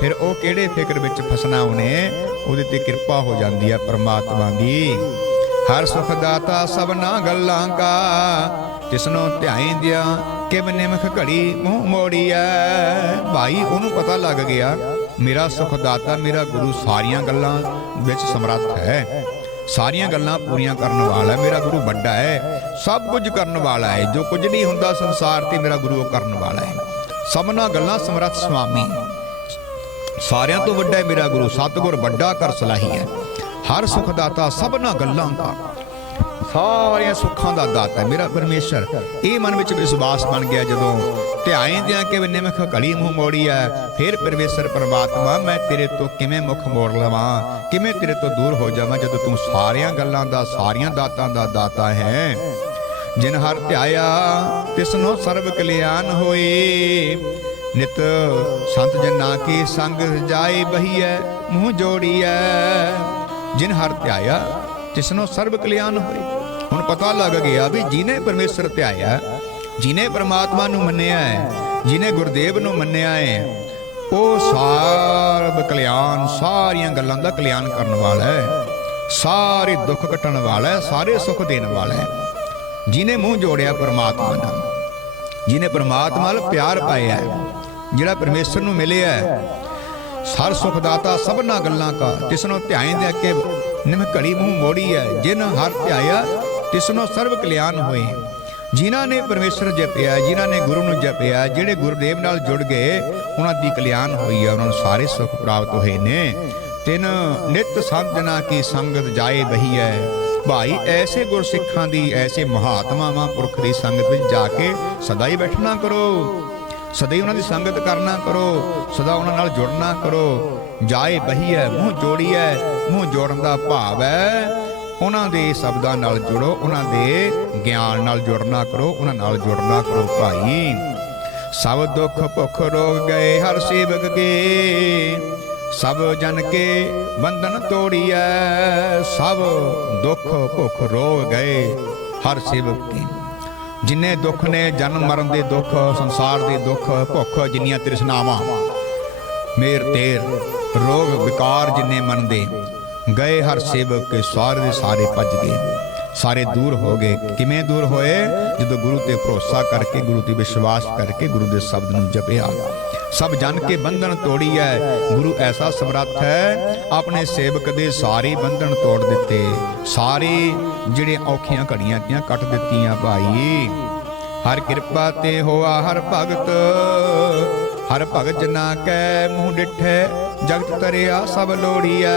Speaker 1: ਫਿਰ ਉਹ ਕਿਹੜੇ ਫਿਕਰ ਵਿੱਚ ਫਸਣਾ ਉਹਨੇ? ਉਹਦੇ ਤੇ ਕਿਰਪਾ ਹੋ ਜਾਂਦੀ ਹੈ ਪਰਮਾਤਮਾ ਦੀ। ਹਰ ਸੁਖ ਦਾਤਾ ਸਭਨਾ ਗੱਲਾਂ ਕਾ ਤਿਸਨੋ ਧਿਆਇਂਦਿਆ ਕਿਵ ਨਿਮਖ ਘੜੀ ਮੂੰਹ ਮੋੜੀਐ। ਭਾਈ, ਉਹਨੂੰ ਪਤਾ ਲੱਗ ਗਿਆ, ਮੇਰਾ ਸੁਖ ਦਾਤਾ ਮੇਰਾ ਗੁਰੂ ਸਾਰੀਆਂ ਗੱਲਾਂ ਵਿੱਚ ਸਮਰੱਥ ਹੈ। ਸਾਰੀਆਂ ਗੱਲਾਂ ਪੂਰੀਆਂ ਕਰਨ ਵਾਲਾ ਹੈ, ਮੇਰਾ ਗੁਰੂ ਵੱਡਾ ਹੈ, ਸਭ ਕੁਝ ਕਰਨ ਵਾਲਾ ਹੈ, ਜੋ ਕੁਝ ਨਹੀਂ ਹੁੰਦਾ ਸੰਸਾਰ ਤੇ ਮੇਰਾ ਗੁਰੂ ਉਹ ਕਰਨ ਵਾਲਾ ਹੈ। ਸਭਨਾ ਗੱਲਾਂ ਸਮਰੱਥ ਸੁਆਮੀ। ਸਾਰਿਆਂ ਤੋਂ ਵੱਡਾ ਹੈ ਮੇਰਾ ਗੁਰੂ, ਸਤਿਗੁਰ ਵੱਡਾ ਕਰ ਸਲਾਹੀ ਹੈ। ਹਰ ਸੁਖ ਦਾਤਾ ਸਭਨਾ ਗੱਲਾਂ ਦਾ, ਸਾਰਿਆਂ ਸੁੱਖਾਂ ਦਾ ਦਾਤਾ ਮੇਰਾ ਪਰਮੇਸ਼ਰ, ਇਹ ਮਨ ਵਿੱਚ ਵਿਸ਼ਵਾਸ ਬਣ ਗਿਆ ਜਦੋਂ ਧਿਆਏ ਦਿਆਂ ਕਿ ਨਿਮਖ ਘੜੀ ਮੂੰਹ ਮੋੜੀ ਹੈ ਫਿਰ ਪਰਮੇਸ਼ਰ ਪਰਮਾਤਮਾ, ਮੈਂ ਤੇਰੇ ਤੋਂ ਕਿਵੇਂ ਮੁਖ ਮੋੜ ਲਵਾਂ? ਕਿਵੇਂ ਤੇਰੇ ਤੋਂ ਦੂਰ ਹੋ ਜਾਵਾਂ ਜਦੋਂ ਤੂੰ ਸਾਰੀਆਂ ਗੱਲਾਂ ਦਾ, ਸਾਰੀਆਂ ਦਾਤਾਂ ਦਾ ਦਾਤਾ ਹੈ? ਜਿਨ ਹਰ ਧਿਆਇਆ, ਤਿਸਨੋ ਸਰਬ ਕਲਿਆਣ ਹੋਏ। ਨਿਤ ਸੰਤ ਜਨਾਂ ਕੀ ਸੰਗ ਜਾਏ ਬਹੀਐ, ਮੂੰਹ ਜੋੜੀਐ। ਜਿਨ ਹਰ ਧਿਆਇਆ, ਤਿਸਨੋ ਸਰਬ ਕਲਿਆਣ ਹੋਏ। ਹੁਣ ਪਤਾ ਲੱਗ ਗਿਆ ਵੀ ਜਿਨੇ ਪਰਮੇਸ਼ਰ ਧਿਆਇਆ ਜਿਨੇ ਪਰਮਾਤਮਾ ਨੂੰ ਮੰਨਿਆ ਹੈ, ਜਿਨੇ ਗੁਰਦੇਵ ਨੂੰ ਮੰਨਿਆ ਹੈ, ਉਹ ਸਰਬ ਕਲਿਆਣ, ਸਾਰੀਆਂ ਗੱਲਾਂ ਦਾ ਕਲਿਆਣ ਕਰਨ ਵਾਲਾ ਹੈ। ਸਾਰੇ ਦੁੱਖ ਕੱਟਣ ਵਾਲਾ ਹੈ, ਸਾਰੇ ਸੁੱਖ ਦੇਣ ਵਾਲਾ ਹੈ। ਜਿਨੇ ਮੂੰਹ ਜੋੜਿਆ ਪਰਮਾਤਮਾ ਨਾਲ, ਜਿਨੇ ਪਰਮਾਤਮਾ ਨਾਲ ਪਿਆਰ ਪਾਇਆ ਹੈ, ਜਿਹੜਾ ਪਰਮੇਸ਼ਰ ਨੂੰ ਮਿਲਿਆ ਹੈ, ਸਰ ਸੁਖ ਦਾਤਾ ਸਭਨਾ ਗੱਲਾਂ ਕਾ ਤਿਸਨੋ ਧਿਆਏ ਦੇ ਅੱਗੇ ਨਿਮ ਘੜੀ ਮੂੰਹ ਮੋੜੀ ਹੈ ਜਿਨ ਹਰ ਧਿਆਇਆ ਤਿਸਨੋ ਸਰਬ ਕਲਿਆਣ ਹੋਏ। ਜਿਨ੍ਹਾਂ ਨੇ ਪਰਮੇਸ਼ਰ ਜਪਿਆ, ਜਿਨ੍ਹਾਂ ਨੇ ਗੁਰੂ ਨੂੰ ਜਪਿਆ, ਜਿਹੜੇ ਗੁਰਦੇਵ ਨਾਲ ਜੁੜ ਗਏ, ਉਹਨਾਂ ਦੀ ਕਲਿਆਣ ਹੋਈ ਹੈ ਉਹਨਾਂ ਨੂੰ ਸਾਰੇ ਸੁੱਖ ਪ੍ਰਾਪਤ ਹੋਏ ਨੇ। ਤਿਨ, ਨਿਤ ਸੰਜਨਾ ਕੀ ਸੰਗਤ ਜਾਏ ਬਹੀ ਹੈ ਭਾਈ, ਐਸੇ ਗੁਰਸਿੱਖਾਂ ਦੀ, ਐਸੇ ਮਹਾਤਮਾਵਾਂ ਪੁਰਖ ਦੀ ਸੰਗਤ ਵਿੱਚ ਜਾ ਕੇ ਸਦਾ ਹੀ ਬੈਠਣਾ ਕਰੋ। ਸਦਾ ਹੀ ਉਹਨਾਂ ਦੀ ਸੰਗਤ ਕਰਨਾ ਕਰੋ। ਸਦਾ ਉਹਨਾਂ ਨਾਲ ਜੁੜਨਾ ਕਰੋ। ਜਾਏ ਬਹੀਐ ਮੂੰਹ ਜੋੜੀਐ, ਮੂੰਹ ਜੋੜਨ ਦਾ ਭਾਵ ਹੈ ਉਹਨਾਂ ਦੇ ਸ਼ਬਦਾਂ ਨਾਲ ਜੁੜੋ, ਉਹਨਾਂ ਦੇ ਗਿਆਨ ਨਾਲ ਜੁੜਨਾ ਕਰੋ, ਉਹਨਾਂ ਨਾਲ ਜੁੜਨਾ ਕਰੋ ਭਾਈ। ਸਭ ਦੁੱਖ ਭੁੱਖ ਰੋਗ ਗਏ, ਹਰ ਸੇਵਕ ਕੇ। ਸਭ ਜਨ ਕੇ ਬੰਧਨ ਤੋੜੀਐ, ਸਭ ਦੁੱਖ ਭੁੱਖ ਰੋਗ ਗਏ, ਹਰ ਸੇਵਕ ਕੇ। ਜਿੰਨੇ ਦੁੱਖ ਨੇ ਜਨਮ ਮਰਨ ਦੇ ਦੁੱਖ, ਸੰਸਾਰ ਦੇ ਦੁੱਖ ਭੁੱਖ, ਜਿੰਨੀਆਂ ਤ੍ਰਿਸ਼ਨਾਵਾਂ। ਮੇਰ ਤੇਰ, ਰੋਗ ਵਿਕਾਰ ਜਿੰਨੇ ਮਨ ਦੇ ਗਏ ਹਰ ਸੇਵਕ ਕੇ ਸਾਰੇ ਦੇ ਸਾਰੇ ਭੱਜ ਗਏ। ਸਾਰੇ ਦੂਰ ਹੋ ਗਏ। ਕਿਵੇਂ ਦੂਰ ਹੋਏ? ਜਦੋਂ ਗੁਰੂ ਤੇ ਭਰੋਸਾ ਕਰਕੇ, ਗੁਰੂ ਤੇ ਵਿਸ਼ਵਾਸ ਕਰਕੇ ਗੁਰੂ ਦੇ ਸ਼ਬਦ ਨੂੰ ਜਪਿਆ। ਸਭ ਜਨ ਕੇ ਬੰਧਨ ਤੋੜੀ ਹੈ ਗੁਰੂ ਐਸਾ ਸਮਰੱਥ ਹੈ, ਆਪਣੇ ਸੇਵਕ ਦੇ ਸਾਰੇ ਬੰਧਨ ਤੋੜ ਦਿੱਤੇ। ਸਾਰੇ ਜਿਹੜੇ ਔਖੀਆਂ ਘੜੀਆਂ ਤੀਆਂ ਕੱਟ ਦਿੱਤੀਆਂ ਭਾਈ। ਹਰ ਕਿਰਪਾ ਤੇ ਹੋਆ ਹਰ ਭਗਤ। ਹਰ ਭਗਤ ਜਨਾ ਕੈ ਮੂੰਹ ਡਿਠੈ। ਜਗਤ ਤਰਿਆ ਸਭ ਲੋੜੀਐ,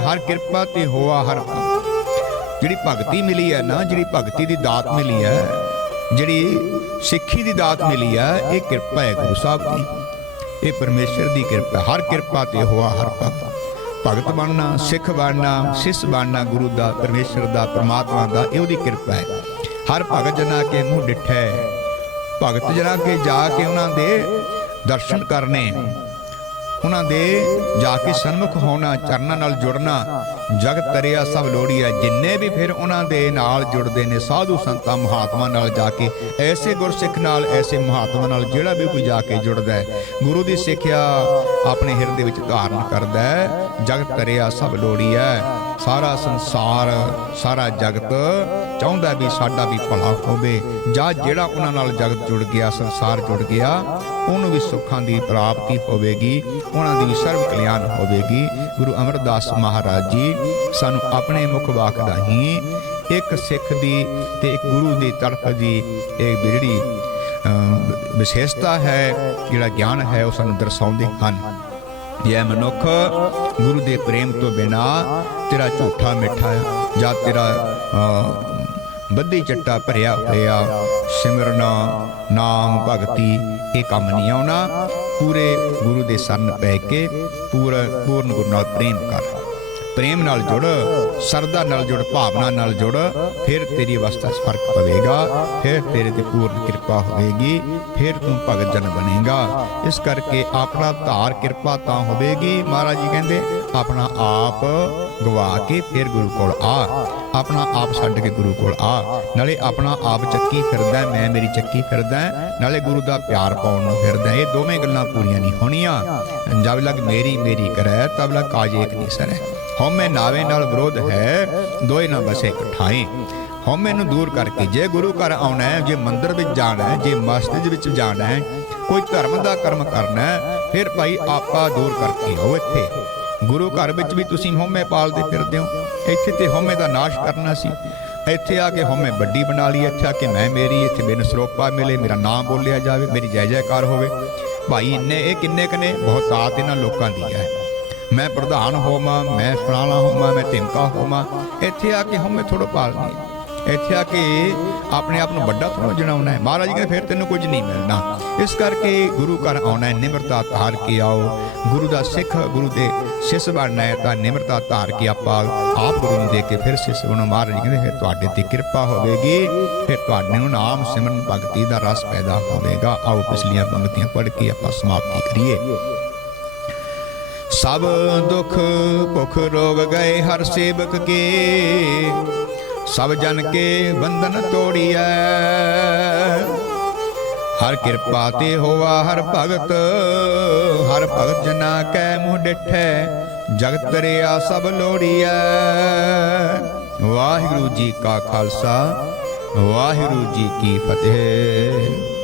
Speaker 1: ਹਰ ਕਿਰਪਾ ਤੇ ਹੋਆ ਹਰ ਭਗਤ ਜਿਹੜੀ ਭਗਤੀ ਮਿਲੀ ਹੈ ਨਾ, ਜਿਹੜੀ ਭਗਤੀ ਦੀ ਦਾਤ ਮਿਲੀ ਹੈ ਜਿਹੜੀ ਸਿੱਖੀ ਦੀ ਦਾਤ ਮਿਲੀ ਹੈ ਇਹ ਕਿਰਪਾ ਹੈ ਗੁਰੂ ਸਾਹਿਬ ਦੀ। ਇਹ ਪਰਮੇਸ਼ਰ ਦੀ ਕਿਰਪਾ, ਹਰ ਕਿਰਪਾ ਤੇ ਹੋਆ ਹਰ ਭਗਤ ਭਗਤ ਬਣਨਾ, ਸਿੱਖ ਬਣਨਾ, ਸਿਸ ਬਣਨਾ, ਗੁਰੂ ਦਾ, ਪਰਮੇਸ਼ਰ ਦਾ, ਪ੍ਰਮਾਤਮਾ ਦਾ, ਇਹ ਉਹਦੀ ਕਿਰਪਾ ਹੈ। ਹਰ ਭਗਤ ਜਨਾ ਕੇ ਮੂੰਹ ਡਿਠੈ, ਭਗਤ ਜਨਾ ਕੇ ਜਾ ਕੇ ਉਹਨਾਂ ਦੇ ਦਰਸ਼ਨ ਕਰਨੇ। ਉਹਨਾਂ ਦੇ ਜਾ ਕੇ ਸਨਮੁਖ ਹੋਣਾ, ਚਰਨਾਂ ਨਾਲ ਜੁੜਨਾ, ਜਗਤ ਤਰਿਆ ਸਭ ਲੋੜੀ ਹੈ। ਜਿੰਨੇ ਵੀ ਫਿਰ ਉਹਨਾਂ ਦੇ ਨਾਲ ਜੁੜਦੇ ਨੇ, ਸਾਧੂ ਸੰਤਾਂ ਮਹਾਤਮਾ ਨਾਲ ਜਾ ਕੇ, ਐਸੇ ਗੁਰਸਿੱਖ ਨਾਲ, ਐਸੇ ਮਹਾਤਮਾ ਨਾਲ ਜਿਹੜਾ ਵੀ ਕੋਈ ਜਾ ਕੇ ਜੁੜਦਾ ਹੈ, ਗੁਰੂ ਦੀ ਸਿੱਖਿਆ ਆਪਣੇ ਹਿਰਦੇ ਵਿੱਚ ਧਾਰਨ ਕਰਦਾ ਹੈ। ਜਗਤ ਤਰਿਆ ਸਭ ਲੋੜੀ ਹੈ। ਸਾਰਾ ਸੰਸਾਰ, ਸਾਰਾ ਜਗਤ ਚਾਹੁੰਦਾ ਵੀ ਸਾਡਾ ਵੀ ਭਲਾ ਹੋਵੇ। ਜਾਂ ਜਿਹੜਾ ਉਹਨਾਂ ਨਾਲ ਜਗਤ ਜੁੜ ਗਿਆ, ਸੰਸਾਰ ਜੁੜ ਗਿਆ, ਉਹਨੂੰ ਵੀ ਸੁੱਖਾਂ ਦੀ ਪ੍ਰਾਪਤੀ ਹੋਵੇਗੀ, ਉਹਨਾਂ ਦੀ ਵੀ ਸਰਵ ਕਲਿਆਣ ਹੋਵੇਗੀ। ਗੁਰੂ ਅਮਰਦਾਸ ਮਹਾਰਾਜ ਜੀ, ਸਾਨੂੰ ਆਪਣੇ ਮੁਖ ਵਾਕ ਰਾਹੀਂ ਇੱਕ ਸਿੱਖ ਦੀ ਤੇ ਇੱਕ ਗੁਰੂ ਦੀ ਤਰਫ ਦੀ ਇਹ ਜਿਹੜੀ ਵਿਸ਼ੇਸ਼ਤਾ ਹੈ, ਜਿਹੜਾ ਗਿਆਨ ਹੈ, ਉਹ ਸਾਨੂੰ ਦਰਸਾਉਂਦੇ ਹਨ। ਇਹ ਮਨੁੱਖ ਗੁਰੂ ਦੇ ਪ੍ਰੇਮ ਤੋਂ ਬਿਨਾ ਤੇਰਾ ਝੂਠਾ ਮਿੱਠਾ ਜਾਂ ਤੇਰਾ ਬੱਧੀ ਚੱਟਾ ਭਰਿਆ ਹੋਇਆ। ਸਿਮਰਨਾ, ਨਾਮ, ਭਗਤੀ, ਇਹ ਕੰਮ ਨਹੀਂ ਆਉਣਾ। ਪੂਰੇ ਗੁਰੂ ਦੇ ਸਰਨ ਪੈ ਕੇ, ਪੂਰਾ ਪੂਰਨ ਗੁਰੂ ਨਾਲ ਪ੍ਰੇਮ ਕਰ। ਪ੍ਰੇਮ ਨਾਲ ਜੁੜ, ਸਰਦਾ ਨਾਲ ਜੁੜ, ਭਾਵਨਾ ਨਾਲ ਜੁੜ, ਫਿਰ ਤੇਰੀ ਅਵਸਥਾ 'ਚ ਫ਼ਰਕ ਪਵੇਗਾ, ਫਿਰ ਤੇਰੇ ਤੇ ਪੂਰਨ ਕਿਰਪਾ ਹੋਵੇਗੀ, ਫਿਰ ਤੂੰ ਭਗਤ ਜਨ ਬਣੇਗਾ। ਇਸ ਕਰਕੇ ਆਪਣਾ ਧਾਰ ਕਿਰਪਾ ਤਾਂ ਹੋਵੇਗੀ। ਮਹਾਰਾਜ ਜੀ ਕਹਿੰਦੇ, ਆਪਣਾ ਆਪ ਗਵਾ ਕੇ ਫਿਰ ਗੁਰੂ ਕੋਲ ਆ। ਆਪਣਾ ਆਪ ਛੱਡ ਕੇ ਗੁਰੂ ਕੋਲ ਆ। ਨਾਲੇ ਆਪਣਾ ਆਪ ਚੱਕੀ ਫਿਰਦਾ, ਮੈਂ ਮੇਰੀ ਚੱਕੀ ਫਿਰਦਾ, ਨਾਲੇ ਗੁਰੂ ਦਾ ਪਿਆਰ ਪਾਉਣ ਨੂੰ ਫਿਰਦਾ। ਇਹ ਦੋਵੇਂ ਗੱਲਾਂ ਪੂਰੀਆਂ ਨਹੀਂ ਹੋਣੀਆਂ। ਜਬ ਲਗ ਮੇਰੀ ਮੇਰੀ ਕਰੈ, ਤਬ ਲਗ ਕਾਜ ਏਕ ਨਹੀਂ ਸਰੈ ਹਉਮੈ ਨਾਵੇ ਨਾਲ ਵਿਰੋਧ ਹੈ, ਦੋਏ ਨਾ ਬਸੇ ਇਕਠਾਏ ਹਉਮੈ ਨੂੰ ਦੂਰ ਕਰਕੇ ਜੇ ਗੁਰੂ ਘਰ ਆਉਣਾ ਹੈ ਜੇ ਮੰਦਿਰ ਵਿੱਚ ਜਾਣਾ ਹੈ ਜੇ ਮਸਜਿਦ ਵਿੱਚ ਜਾਣਾ ਹੈ ਕੋਈ ਧਰਮ ਦਾ ਕਰਮ ਕਰਨਾ ਹੈ ਫਿਰ ਭਾਈ ਆਪਾ ਦੂਰ ਕਰਕੇ ਹੋ ਇੱਥੇ। ਗੁਰੂ ਘਰ ਵਿੱਚ ਵੀ ਤੁਸੀਂ ਹਉਮੈ ਪਾਲਦੇ ਫਿਰਦੇ ਹੋ। ਇੱਥੇ ਤੇ ਹਉਮੈ ਦਾ ਨਾਸ਼ ਕਰਨਾ ਸੀ। ਇੱਥੇ ਆ ਕੇ ਹਉਮੈ ਵੱਡੀ ਬਣਾ ਲਈ, ਇੱਥੇ ਆ ਕੇ ਮੈਂ ਮੇਰੀ, ਇੱਥੇ ਬਿਨ ਸਰੋਪਾ ਮਿਲੇ, ਮੇਰਾ ਨਾਮ ਬੋਲਿਆ ਜਾਵੇ, ਮੇਰੀ ਜੈ ਜੈਕਾਰ ਹੋਵੇ। ਭਾਈ, ਇੰਨੇ, ਇਹ ਕਿੰਨੇ ਕਨੇ ਬਹੁਤ ਤਾਤ ਇਹਨਾਂ ਲੋਕਾਂ ਦੀ ਹੈ। ਮੈਂ ਪ੍ਰਧਾਨ ਹੋਵਾਂ, ਮੈਂ ਫਲਾਣਾ ਹੋਵਾਂ, ਮੈਂ ਧਿਮਕਾ ਹੋਵਾਂ। ਇੱਥੇ ਆ ਕੇ ਹਉਮੈ ਥੋੜੋ ਪਾਲਣੀ ਹੈ। ਇੱਥੇ ਆ ਕੇ ਆਪਣੇ ਆਪ ਨੂੰ ਵੱਡਾ ਥੋੜੋ ਜਣਾਉਣਾ ਹੈ। ਮਹਾਰਾਜ ਕਹਿੰਦੇ, ਫਿਰ ਤੈਨੂੰ ਕੁਝ ਨਹੀਂ ਮਿਲਣਾ। ਇਸ ਕਰਕੇ ਗੁਰੂ ਘਰ ਆਉਣਾ ਹੈ, ਨਿਮਰਤਾ ਧਾਰ ਕੇ ਆਓ। ਗੁਰੂ ਦਾ ਸਿੱਖ, ਗੁਰੂ ਦੇ ਸਿੱਖ ਬਣਨਾ ਹੈ, ਤਾਂ ਨਿਮਰਤਾ ਧਾਰ ਕੇ ਆਪਾਂ ਆਪ ਗੁਰੂ ਨੂੰ ਦੇ ਕੇ ਫਿਰ ਸਿੱਖ ਬਣੋ। ਮਹਾਰਾਜ ਕਹਿੰਦੇ, ਫਿਰ ਤੁਹਾਡੇ ਤੇ ਕਿਰਪਾ ਹੋਵੇਗੀ। ਫਿਰ ਤੁਹਾਡੇ ਨੂੰ ਨਾਮ ਸਿਮਰਨ ਭਗਤੀ ਦਾ ਰਸ ਪੈਦਾ ਹੋਵੇਗਾ। ਆਓ, ਪਿਛਲੀਆਂ ਪੰਕਤੀਆਂ ਪੜ੍ਹ ਕੇ ਆਪਾਂ ਸਮਾਪਤੀ ਕਰੀਏ। ਸਭ ਦੁੱਖ ਭੁਖ ਰੋਗ ਗਏ ਹਰ ਸੇਵਕ ਕੇ। ਸਭ ਜਨ ਕੇ ਬੰਧਨ ਤੋੜੀਐ। ਹਰ ਕਿਰਪਾ ਤੇ ਹੋਆ ਹਰ ਭਗਤ ਹਰ ਭਗਤ ਜਨਾ ਕੈ ਮੁਹ ਡਿਠੈ, ਜਗਤ ਰਿਆ ਸਭ ਲੋੜੀਐ। ਵਾਹਿਗੁਰੂ ਜੀ ਕਾ ਖਾਲਸਾ, ਵਾਹਿਗੁਰੂ ਜੀ ਕੀ ਫਤਿਹ।